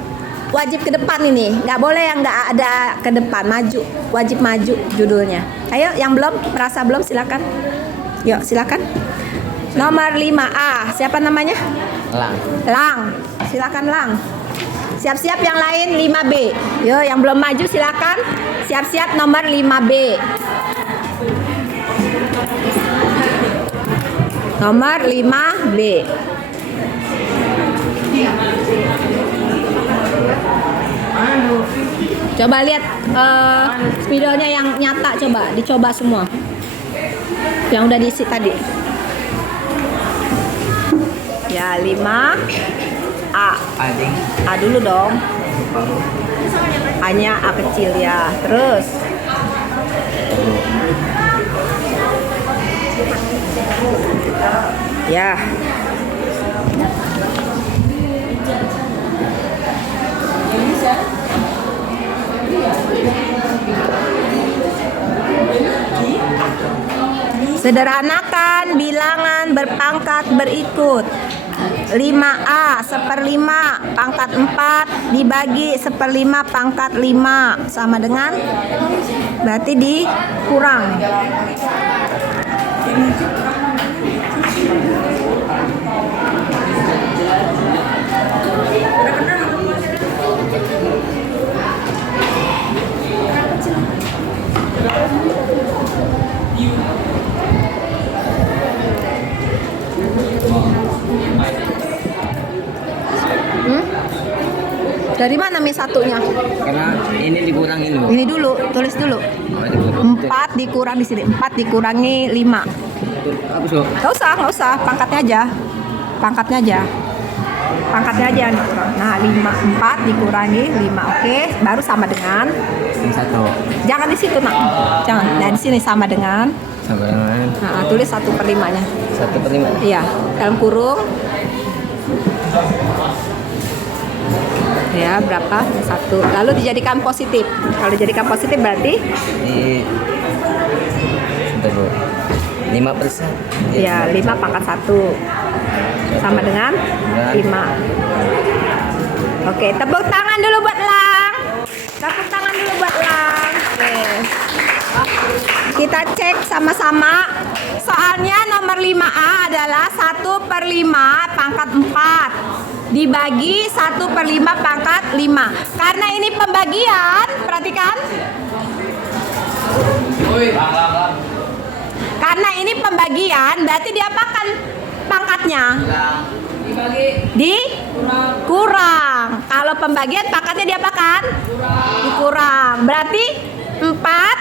ke depan ini. Nggak boleh yang nggak ada ke depan. Maju, wajib maju judulnya. Ayo, yang belum merasa belum silakan. Yuk, silakan. Nomor 5A. Siapa namanya? Lang. Silakan Lang. Siap-siap yang lain 5B. Yo, yang belum maju silakan. Siap-siap nomor 5B. Nomor 5B. Coba lihat videonya yang nyata, dicoba semua. Yang udah diisi tadi. Ya, 5A. A dulu dong. A-nya A kecil ya. Terus ya. Sederhanakan bilangan berpangkat berikut. 5A 1/5 pangkat 4 dibagi 1/5 pangkat 5 sama dengan, berarti dikurang. Dari mana satunya? Karena ini dikurangin loh. Ini dulu, tulis dulu. 4 dikurang di sini. 4 dikurangi 5. Apa so? Nggak usah. Pangkatnya aja. Pangkatnya aja yang dikurang. Nah, 4 dikurangi 5. Oke, baru sama dengan Yang 1. jangan di situ, Nak. Jangan. Nah, di sini sama dengan. Sama dengan Nah, tulis 1/5-nya. 1/5. Iya, dalam kurung. Ya, berapa? 1. Lalu dijadikan positif. Kalau dijadikan positif berarti Ini 5%. ya 5 pangkat 1 sama dengan 5. Oke, tepuk tangan dulu buat Lang. Tepuk tangan dulu buat Lang. Oke. Kita cek sama-sama. Soalnya nomor 5A adalah 1/5 pangkat 4 dibagi 1/5 pangkat 5. Karena ini pembagian, perhatikan. Karena ini pembagian, berarti diapakan pangkatnya? Dikurang. Kalau pembagian pangkatnya diapakan? Dikurang. Berarti 4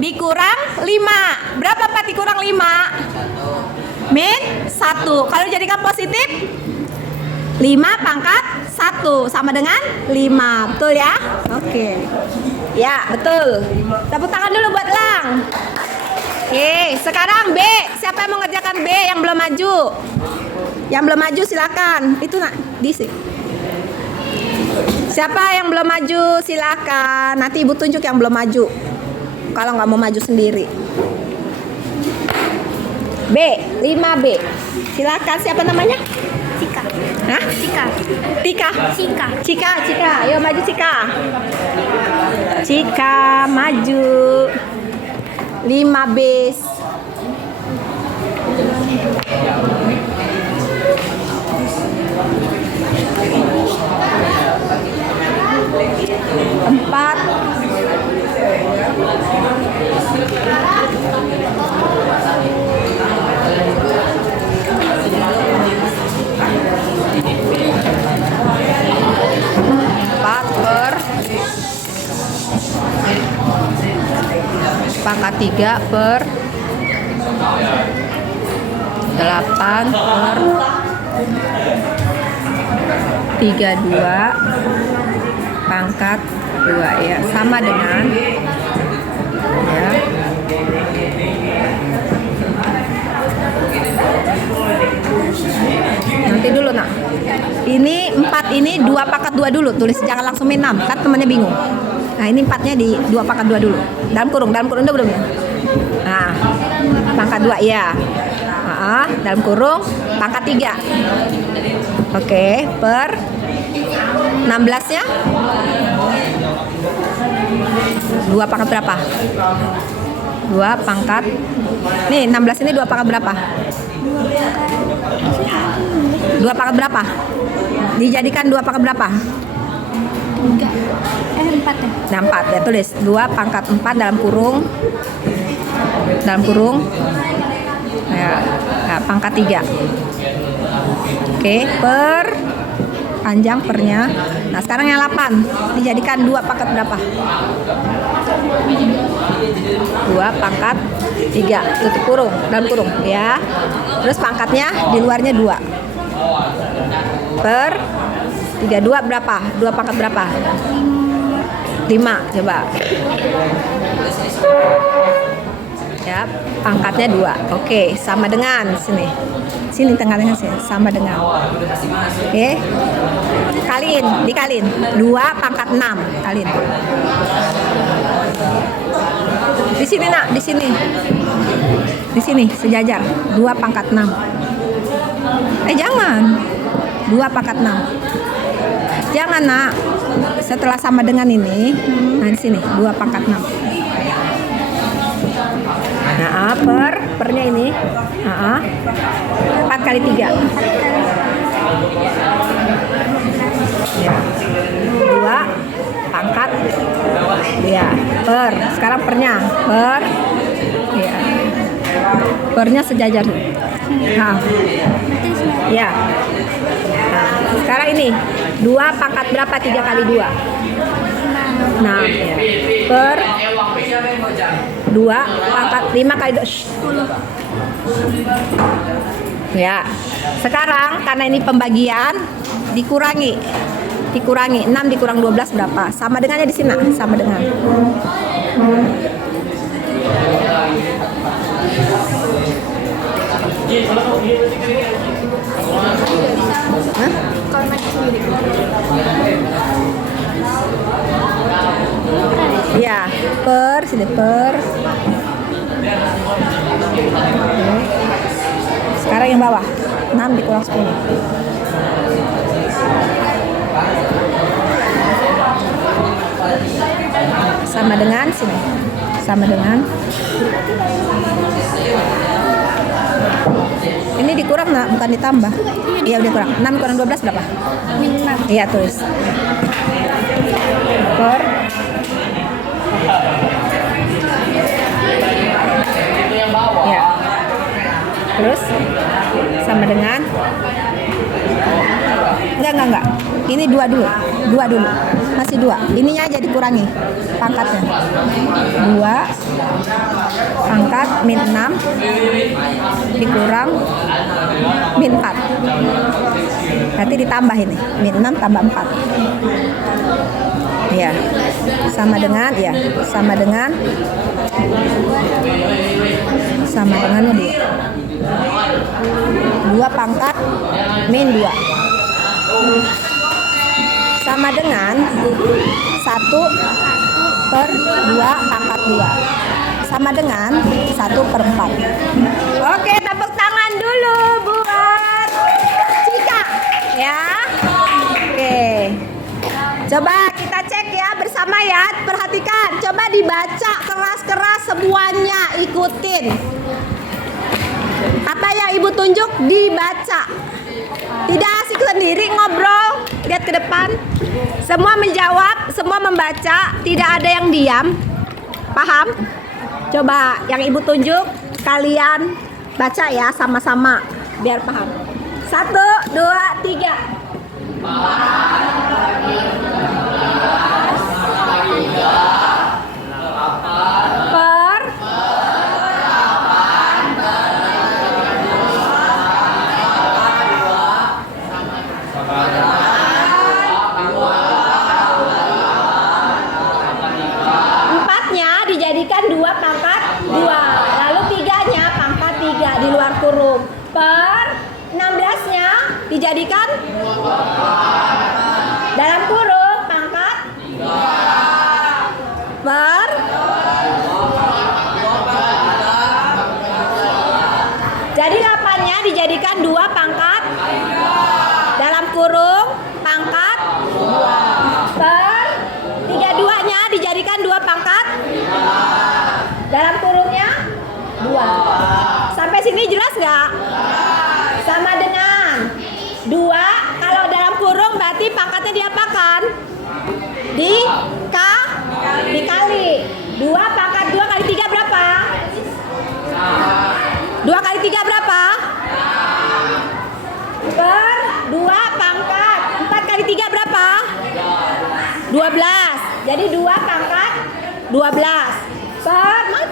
dikurang 5. Berapa 4 dikurang 5? Min 1. Kalau dijadikan positif 5 pangkat 1 sama dengan 5. Betul ya? Oke. Ya, betul. Tepuk tangan dulu buat Lang. Oke, sekarang B. Siapa yang mau ngerjakan B yang belum maju? Yang belum maju silakan. Itu nak di sini. Siapa yang belum maju silakan. Nanti ibu tunjuk yang belum maju. Kalau nggak mau maju sendiri. B, 5B. Silakan, siapa namanya? Cika. Hah? Cika. Tika. Cika. Cika. Ayo maju Cika. Cika maju. 5B. 3 per 8 per 32 pangkat 2 ya, sama dengan ya. Nanti dulu nak. Ini 4 ini 2 pangkat 2 dulu, tulis jangan langsung main 6, kan temannya bingung. Nah, ini 4-nya di 2 pangkat 2 dulu. Dalam kurung udah belum ya? Nah, pangkat 2 ya. Dalam kurung pangkat 3. Oke, per 16-nya 2 pangkat berapa? 2 pangkat. Nih, 16 ini 2 pangkat berapa? 2 pangkat berapa? Dijadikan 2 pangkat berapa? 4 ya? Nah, 4 ya, tulis 2 pangkat 4 dalam kurung ya, pangkat 3. Oke, per panjang pernya. Nah, sekarang yang 8 dijadikan 2 pangkat berapa? 2 pangkat 3 tutup kurung, dalam kurung ya. Terus pangkatnya di luarnya 2 per 32 berapa? 2 pangkat berapa? 5, coba ya, pangkatnya 2. Oke, sama dengan sini tengahnya sih, sama dengan. Oke, dikaliin 2 pangkat 6 kaliin. Di sini nak, di sini sejajar 2 pangkat 6. Jangan 2 pangkat 6. Jangan nak. Setelah sama dengan ini, nah di sini 2 pangkat 6. Nah, pernya ini 4 kali 3 ya, 2 pangkat ya, per sekarang pernya ya, pernya sejajar. Nah, ya. Nah, sekarang ini 2 pangkat berapa? 3 kali 2 nah ya. Per 2 pangkat 5 kali 2 ya. Sekarang karena ini pembagian dikurangi 6 dikurang 12 berapa? Sama dengannya di sini, sama dengan ya, per sini per. Oke. Sekarang yang bawah 6 dikurang 10 sama dengan sini, sama dengan ini dikurang nak, bukan ditambah. Iya udah kurang. 6 kurang 12 berapa? 6. Iya, tulis per ya. Terus sama dengan enggak. Ini 2 dulu. Masih 2. Ininya aja dikurangi pangkatnya. 2 pangkat min 6 dikurang min 4. Nanti ditambah ini. Min 6 tambah 4. Ya. Sama dengan ya, sama dengan ini 2 pangkat min 2 sama dengan 1 per 2 pangkat 2 sama dengan 1 per 4. Oke, tepuk tangan dulu buat Cika ya. Oke, coba kita cek ya bersama ya, perhatikan, coba dibaca keras-keras semuanya, ikutin apa yang ibu tunjuk, dibaca. Tidak asik sendiri ngobrol, lihat ke depan. Semua menjawab, semua membaca, tidak ada yang diam. Paham? Coba yang ibu tunjuk, kalian baca ya sama-sama biar paham. 1, 2, 3. Per Ini jelas nggak? Sama dengan 2, kalau dalam kurung berarti pangkatnya diapakan? Dikali. 2 pangkat 2 kali 3 berapa? 2 kali 3 berapa? Per 2 pangkat 4 kali 3 berapa? 12. Jadi 2 pangkat 12 per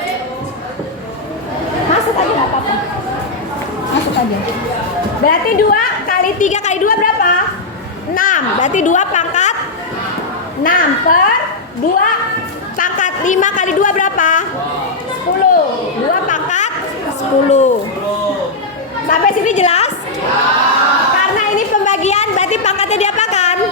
masuk aja nggak apa-apa. Masuk aja. Berarti 2 kali 3 kali 2 berapa? 6. Berarti 2 pangkat 6 per 2 pangkat 5 kali 2 berapa? 10. 2 pangkat 10. Sampai sini jelas? Karena ini pembagian berarti pangkatnya diapakan?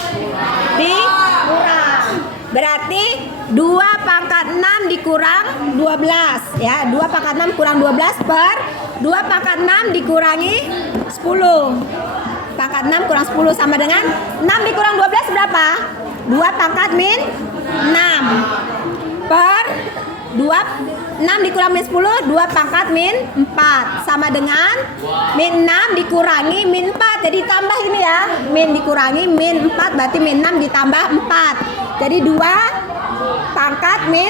Dikurang. Berarti 2 pangkat 6 dikurang 12 ya. 2 pangkat 6 kurang 12 per 2 pangkat 6 dikurangi 10. Pangkat 6 kurang 10 sama dengan 6 dikurang 12 berapa? 2 pangkat min 6 per 6 dikurang min 10 2 pangkat min 4 sama dengan min 6 dikurangi min 4. Jadi tambah ini ya. Min dikurangi min 4 berarti min 6 ditambah 4. Jadi 2 pangkat min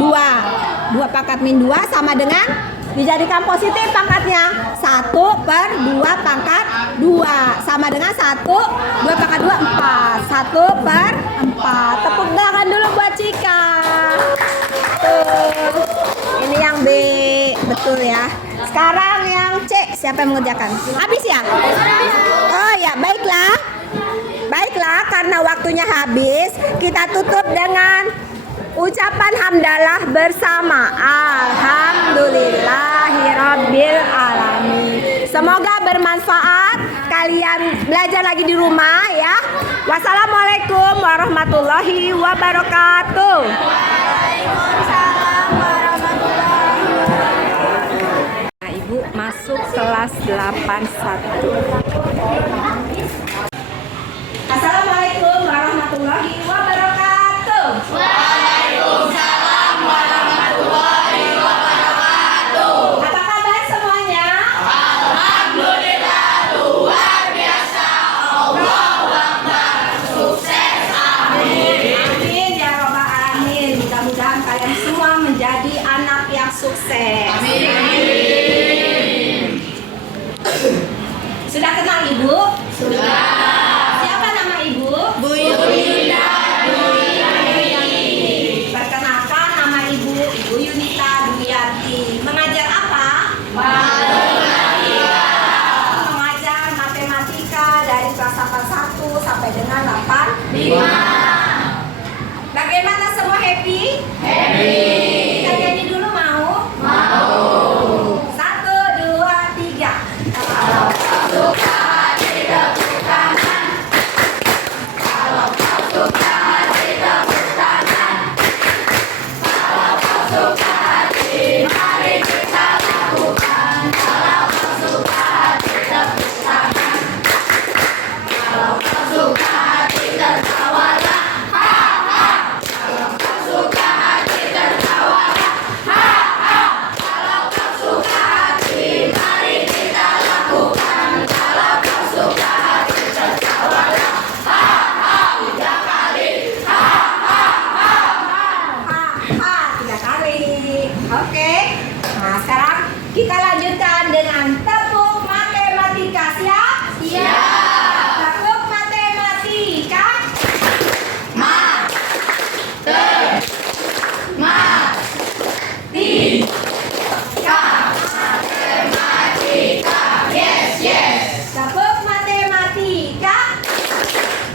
2. 2 pangkat min 2 sama dengan dijadikan positif pangkatnya 1 per 2 pangkat 2 sama dengan 1 2 pangkat 2 4 1 per 4. Tepuk tangan dulu buat Cika. Tuh. Ini yang B betul ya. Sekarang yang C siapa yang mengerjakan? Habis ya? Oh ya, baiklah karena waktunya habis kita tutup dengan ucapan hamdalah bersama. Alhamdulillahirabbil alamin. Semoga bermanfaat. Kalian belajar lagi di rumah ya. Wassalamualaikum warahmatullahi wabarakatuh. Waalaikumsalam warahmatullahi wabarakatuh. Nah, Ibu masuk kelas 81. Assalamualaikum warahmatullahi wabarakatuh. Waalaikumsalam warahmatullahi wabarakatuh. Apa kabar semuanya? Alhamdulillah luar biasa. Allahu Akbar. Sukses. Amin. Amin ya robbal alamin. Mudah-mudahan kalian semua menjadi anak yang sukses. Amin. Sudah kenal Ibu? Sudah. Siapa nama Ibu? Bu Yunita. Perkenalkan nama Ibu Yunita Duyati. Mengajar apa? Mengajar matematika dari kelas 81 sampai dengan 85. Bagaimana semua happy? Happy. Kita nyanyi dulu mau? Mau. 1, 2, 3. Kalau kau suka hati tepuk tangan. Kalau kau suka hati tepuk tangan. Kalau kau suka hati mari kita lakukan. Kalau kau suka hati tepuk tangan. Kalau kau suka hati tertawalah. Ha ha. Kalau kau suka hati tertawalah. Ha ha. Kalau kau suka hati mari kita lakukan. Kalau kau suka hati tertawalah. Ha ha. 3 kali. Ha ha ha ha. Ha, 3 kali. Oke. Nah, sekarang kita lanjutkan dengan tepuk matematika. Siap? Siap. Tepuk matematika. Ma. Te. Ma. Ti. Ka. Matematika. Yes, yes. Tepuk matematika.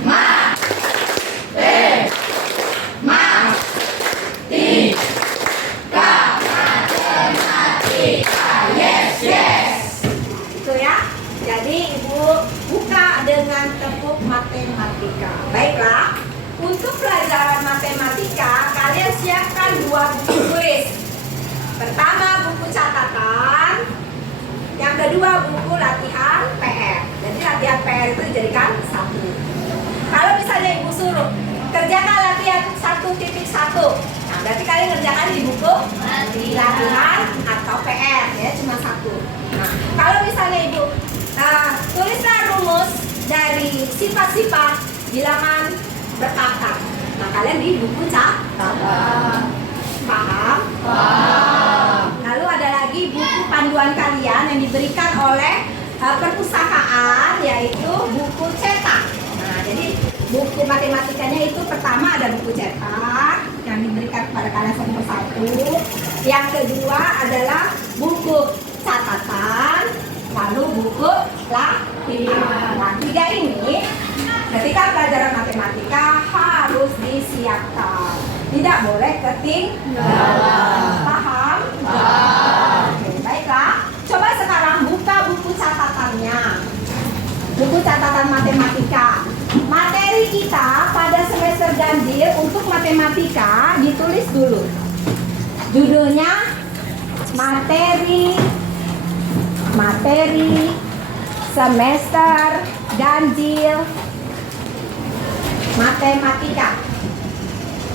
Ma. Te. Ma. Ti. Ka. Matematika. Yes, yes. Itu ya. Jadi Ibu buka dengan tepuk matematika. Baiklah. Untuk pelajaran matematika, kalian siapkan 2 buku tulis. Pertama buku catatan, yang kedua buku latihan PR. Jadi latihan PR itu dijadikan 1. Kalau misalnya Ibu suruh kerjakan latihan 1.1, nah berarti kalian kerjakan di buku latihan atau PR ya, cuma 1. Nah, sifat-sifat bilangan berangkat. Nah, kalian di buku catatan. Paham? Lalu ada lagi buku panduan kalian yang diberikan oleh perpustakaan, yaitu buku cetak. Nah, jadi buku matematikanya itu pertama ada buku cetak yang diberikan kepada kalian satu persatu. Yang kedua adalah buku catatan, lalu buku latihan. Nah, tiga ini ketika pelajaran matematika harus disiapkan, tidak boleh ketinggalan. Paham? Oke, baiklah. Coba sekarang buka buku catatannya. Buku catatan matematika. Materi kita pada semester ganjil untuk matematika ditulis dulu. Judulnya materi semester ganjil matematika.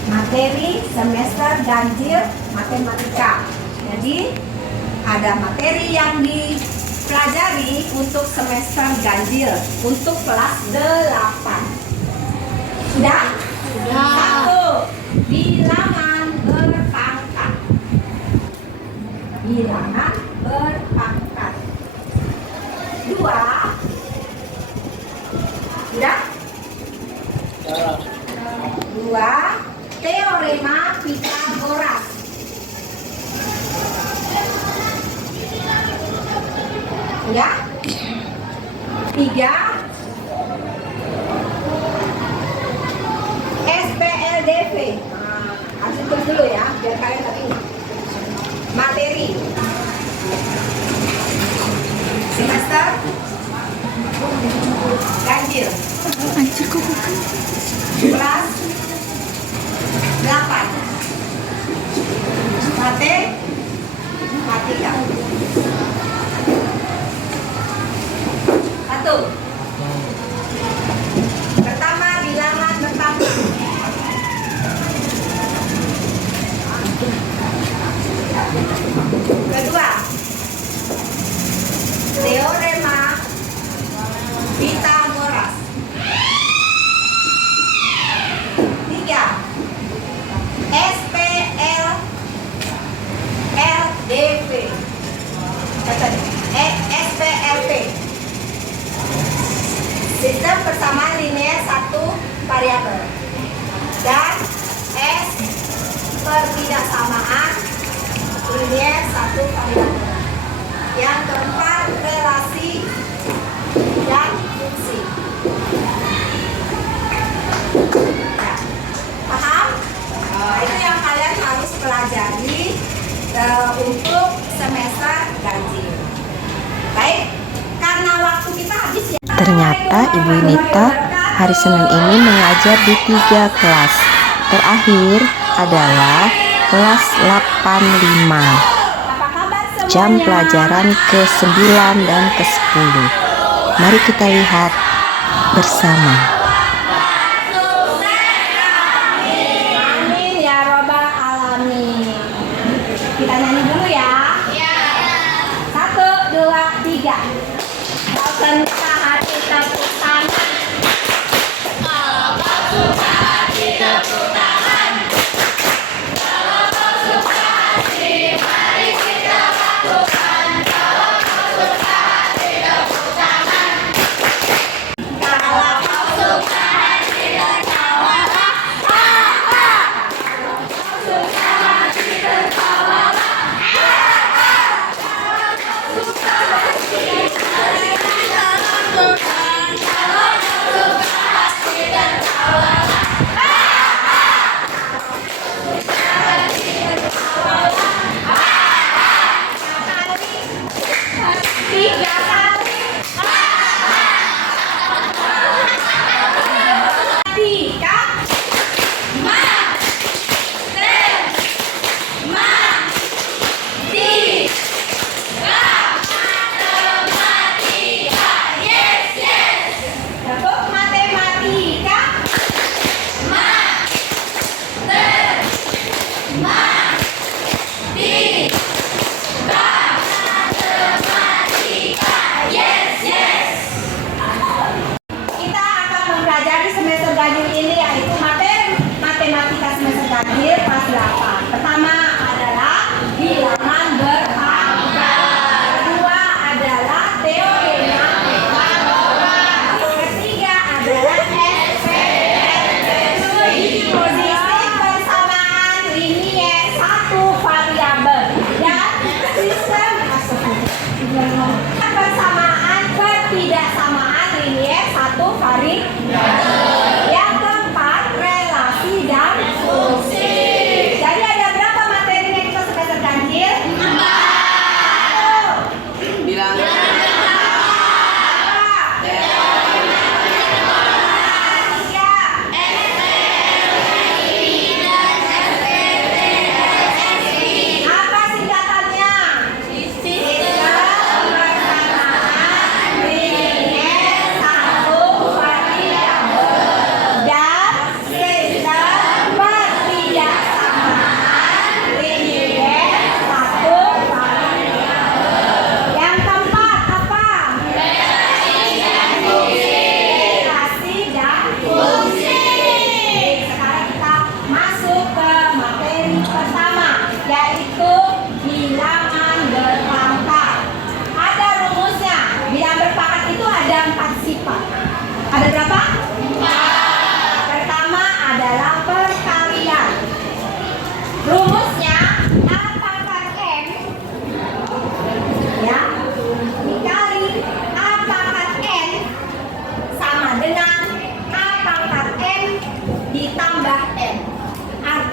Materi semester ganjil matematika. Jadi ada materi yang dipelajari untuk semester ganjil untuk kelas 8. Sudah? Satu, bilangan berpangkat. Bilangan berpangkat. Dua, sudah? Dua, teorema Pythagoras. Ya. Tiga, SPLDV. Nah, harus tulis dulu ya, biar kalian tak ingat. Materi semester ganjil kelas 8 matematika. Satu, pertama bilangan bertambah. Kedua, teorema Pythagoras. Tiga, SPLDV. SPLP. Sistem persamaan linear satu variabel. Dan S perbedaan linear satu variabel. Yang keempat, relasi dan fungsi. Ya. Paham? Itu yang kalian harus pelajari untuk semester ganjil. Baik, karena waktu kita habis ya. Ternyata Ibu Nita hari Senin ini mengajar di 3 kelas. Terakhir adalah kelas 85. Apa kabar semuanya? Jam pelajaran ke-9 dan ke-10. Mari kita lihat bersama. Amin ya robbal alamin. Kita nyanyi dulu ya. Satu, dua, tiga. Kau suka hati tepuk tangan. Tiga kali. Tiga. Untuk matematika. Kita akan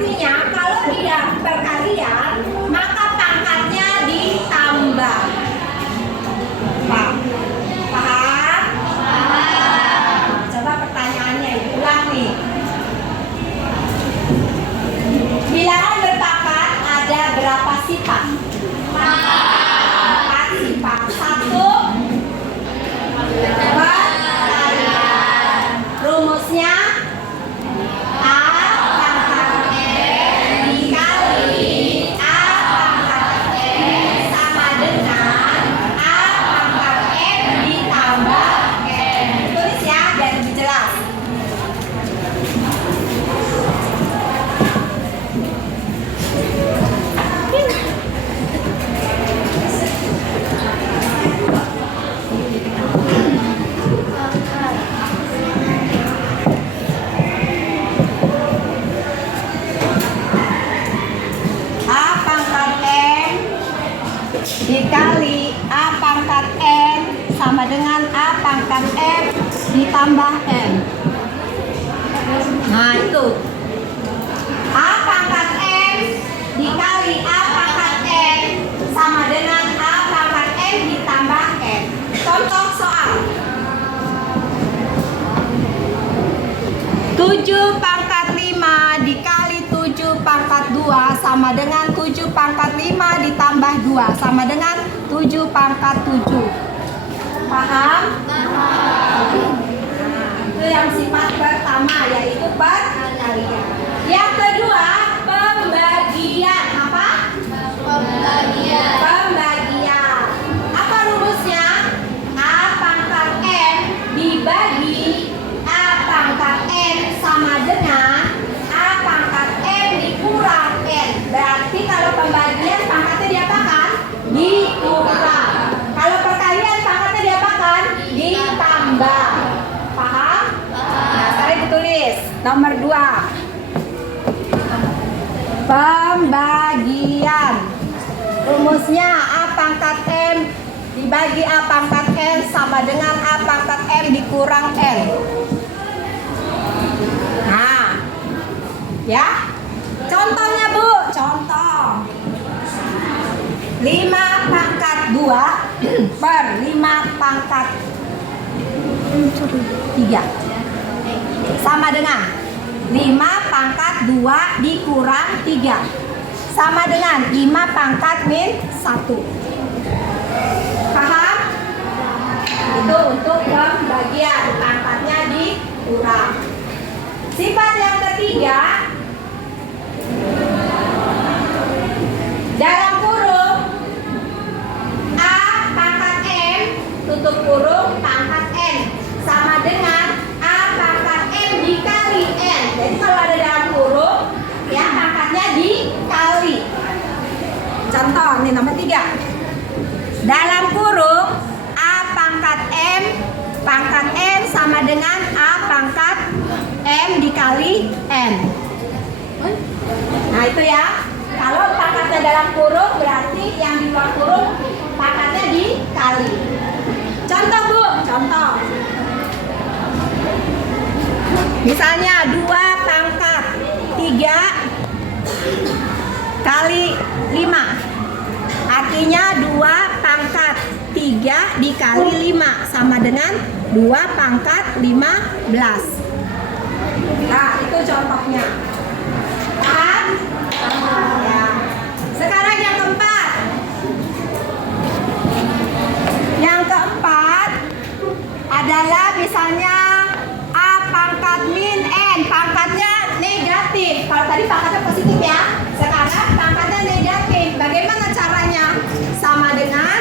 Artinya kalau dia perkalian, maka pangkatnya ditambah. Paham? Coba pertanyaannya ulang nih. Bilangan berpangkat ada berapa sifat? 4 sifat. 1 perkalian. Rumusnya A pangkat N dikali A pangkat N sama dengan A pangkat N ditambah N. Tulis ya biar lebih jelas. A pangkat N dikali A pangkat N sama dengan A pangkat N ditambah N. Nah itu A pangkat N dikali A pangkat N sama dengan A pangkat N ditambah N. Contoh soal 7 pangkat 5 dikali 7 pangkat 2 sama dengan 7 pangkat 5 ditambah 2 sama dengan 7 pangkat 7. Paham? Itu yang sifat pertama yaitu perkalian. Yang kedua pembagian. Apa? Pembagian. Apa rumusnya? A pangkat N dibagi A pangkat N sama dengan A pangkat N dikurang N. Berarti kalau pembagian pangkatnya diapakan? Dikurang. Kalau perkalian pangkatnya diapakan? Ditambah. Paham? Nah, sekarang ditulis nomor 2. Pembagian. Rumusnya A pangkat M dibagi A pangkat N sama dengan A pangkat M dikurang N. Nah, ya. Contohnya Bu, contoh 5 pangkat 2 per 5 pangkat 3 sama dengan 5 pangkat 2 dikurang 3 sama dengan 5 pangkat min 1. Paham? Itu untuk pembagian, pangkatnya dikurang. Sifat yang ketiga, dalam kurung A pangkat N tutup kurung pangkat N sama dengan A pangkat M dikali N. Jadi kalau ada dalam kurung ya pangkatnya dikali. Contoh nih nomor 3. Dalam kurung A pangkat M pangkat N sama dengan A pangkat M dikali N. Nah itu ya. Kalau pangkatnya dalam kurung berarti yang di luar kurung pangkatnya dikali. Contoh Bu, contoh. Misalnya 2 pangkat 3 kali 5. Artinya 2 pangkat 3 dikali 5 sama dengan 2 pangkat 15. Nah itu contohnya. Paham? Ya. Sekarang yang keempat. Yang keempat adalah misalnya A pangkat min N, pangkatnya negatif. Kalau tadi pangkatnya positif ya, sekarang pangkatnya negatif. Bagaimana caranya? Sama dengan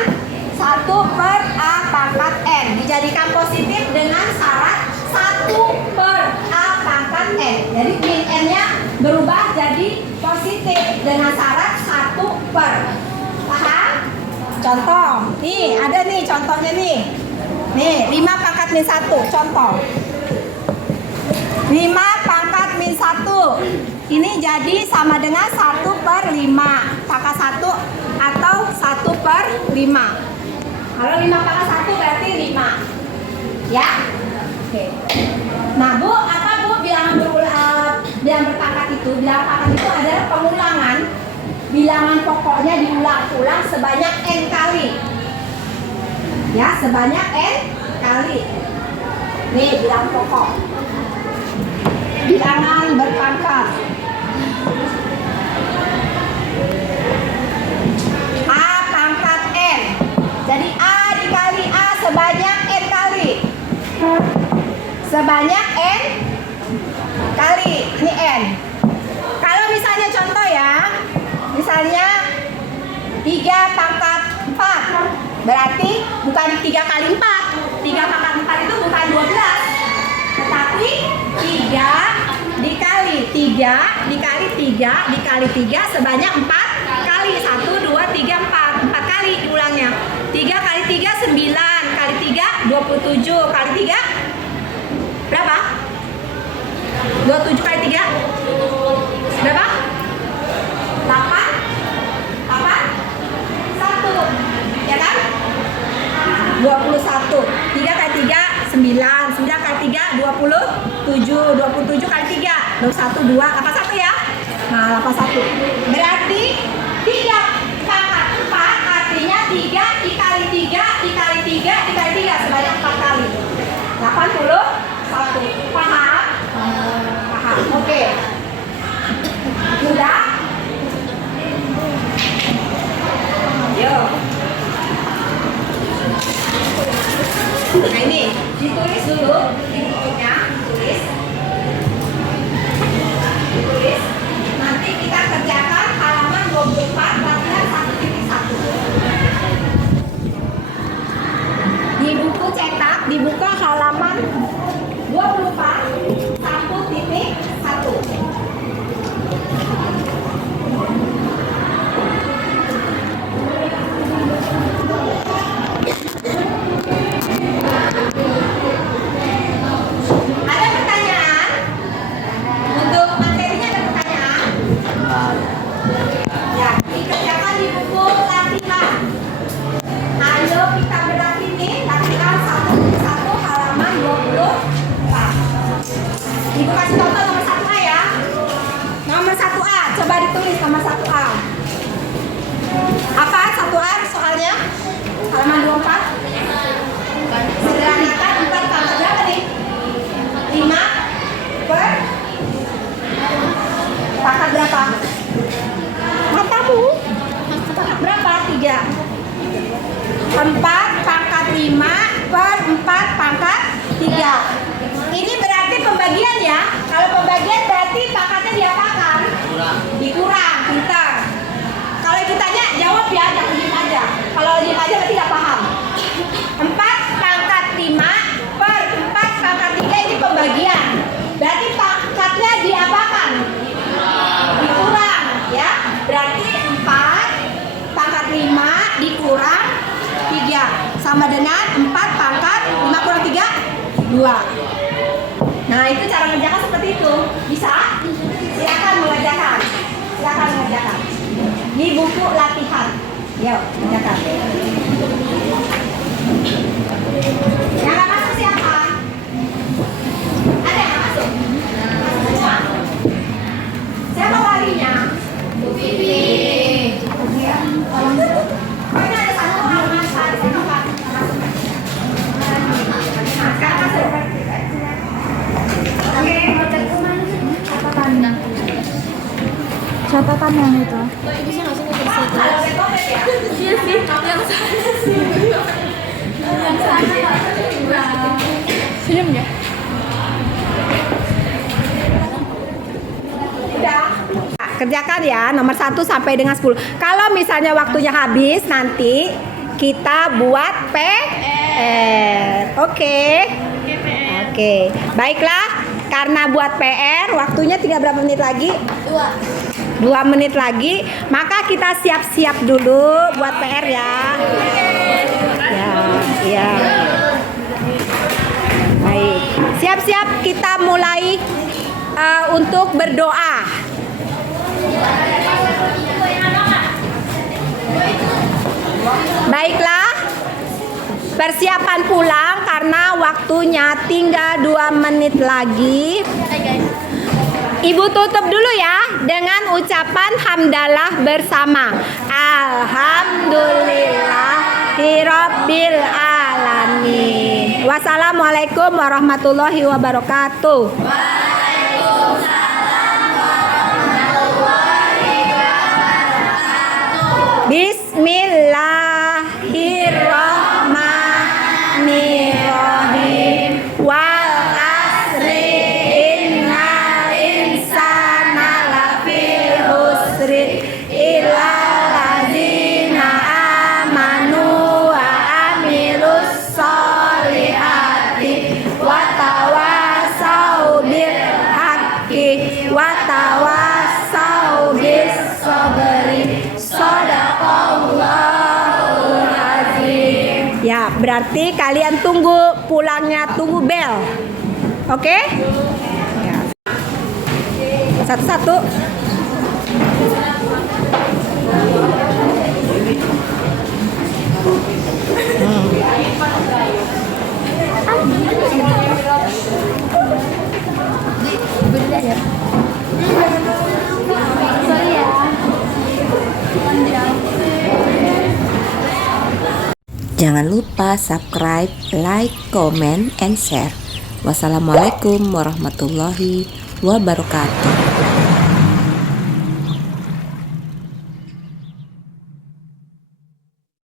1 per A pangkat N. Dijadikan positif dengan syarat 1 per A pangkat N. Jadi min N-nya berubah jadi positif dengan syarat 1 per. Paham? Contoh, nih ada nih contohnya nih. Nih 5 pangkat min 1, contoh 5 pangkat min 1 ini jadi sama dengan 1 per 5 pangkat 1 atau 1 per 5. Kalau 5 pangkat 1 berarti 5 ya. Oke. Nah Bu, apa Bu bilangan berpangkat itu Bilangan pangkat itu adalah pengulangan. Bilangan pokoknya diulang-ulang sebanyak n kali. Ya, sebanyak n kali. Nih, bilangan pokok. Bilangan berpangkat. A pangkat n. Jadi A dikali A sebanyak n kali. Sebanyak n kali. Ini n. Kalau misalnya contoh ya, misalnya 3 pangkat 4, berarti bukan 3 kali 4. 3 pangkat 4 itu bukan 12, tetapi 3 dikali 3 dikali 3 dikali 3 sebanyak 4 kali. 1, 2, 3, 4. 4 kali diulangnya. 3 kali 3 9, kali 3 27, kali 3 berapa? 27 kali 3 berapa? 8 1, ya kan? 21. 3 kali 3 9, 9 kali 3 27, 27 kali 3 21, 2, 81 ya. Nah, 81. Berarti 3 pangkat 4 artinya 3 dikali 3 dikali 3 dikali 3 sebanyak 4 kali. 81. Paham? Paham. Oke. Sudah? Yo. Nah ini ditulis dulu di bukunya, ditulis. Nanti kita kerjakan halaman 24 latihan 1.1. Di buku cetak dibuka halaman 24 1.1. Ada pertanyaan? Untuk materinya ada pertanyaan? Ya, dikerjakan di buku latihan. Ayo kita berarti nih latihan 1.1 halaman 24. Ibu kasih contoh nomor 1A ya. Nomor 1A, coba ditulis nomor 1A. Apa 1A soalnya? Halaman 24. Sederhanakan 4 pangkat berapa nih? 5 per pangkat berapa? Matamu? Pangkat berapa? 3. 4 pangkat 5 per 4 pangkat 3. Ini berarti pembagian ya. Kalau pembagian berarti pangkatnya diapakan? Dikurang. Pintar. Kalau ditanya jawab ya, jangan diem aja. Kalau diem aja berarti nggak paham. 4 pangkat 5 per 4 pangkat 3 ini pembagian. Berarti pangkatnya diapakan? Dikurang ya. Berarti 4 pangkat 5 dikurang 3 sama dengan 4 pangkat 5 kurang 3 2. Nah itu cara mengerjakan seperti itu. Bisa? Silakan mengerjakan. Silakan mengerjakan. Di buku latihan. Yuk, kerjakan. Yang nggak masuk siapa? Ada yang nggak masuk? Masuk semua? Siapa walinya? Bu Bibi. Oh ini ada satu orang masuk. Siapa? Masuk. Nah, sekarang masuk. Oke, Catatan yang itu. kalau rekomend ya? Iya sih, yang sana sih. Yang sana senyum ya? Udah. Kerjakan ya nomor 1 sampai dengan 10. Kalau misalnya waktunya habis nanti kita buat PR. Oke. Oke. Baiklah. Karena buat PR waktunya tinggal berapa menit lagi? 2 menit lagi. Maka kita siap-siap dulu buat PR ya. Ya. Baik. Siap-siap kita mulai untuk berdoa. Baiklah, persiapan pulang karena waktunya tinggal 2 menit lagi. Hai guys. Ibu tutup dulu ya dengan ucapan hamdalah bersama. Alhamdulillahirabbil alamin. Wassalamualaikum warahmatullahi wabarakatuh. Bismillahirrahmanirrahim. Wal asri innal insana lafi khusrin illa ladzina amanu wa amilus solihati wa tawasau bil haqqi wa tawasau bis sabri. Shadaqallahul azim. Ya, berarti kalian tunggu pulangnya, tunggu bel. Oke? Ya. Satu-satu. Jangan lupa subscribe, like, comment, and share. Wassalamualaikum warahmatullahi wabarakatuh.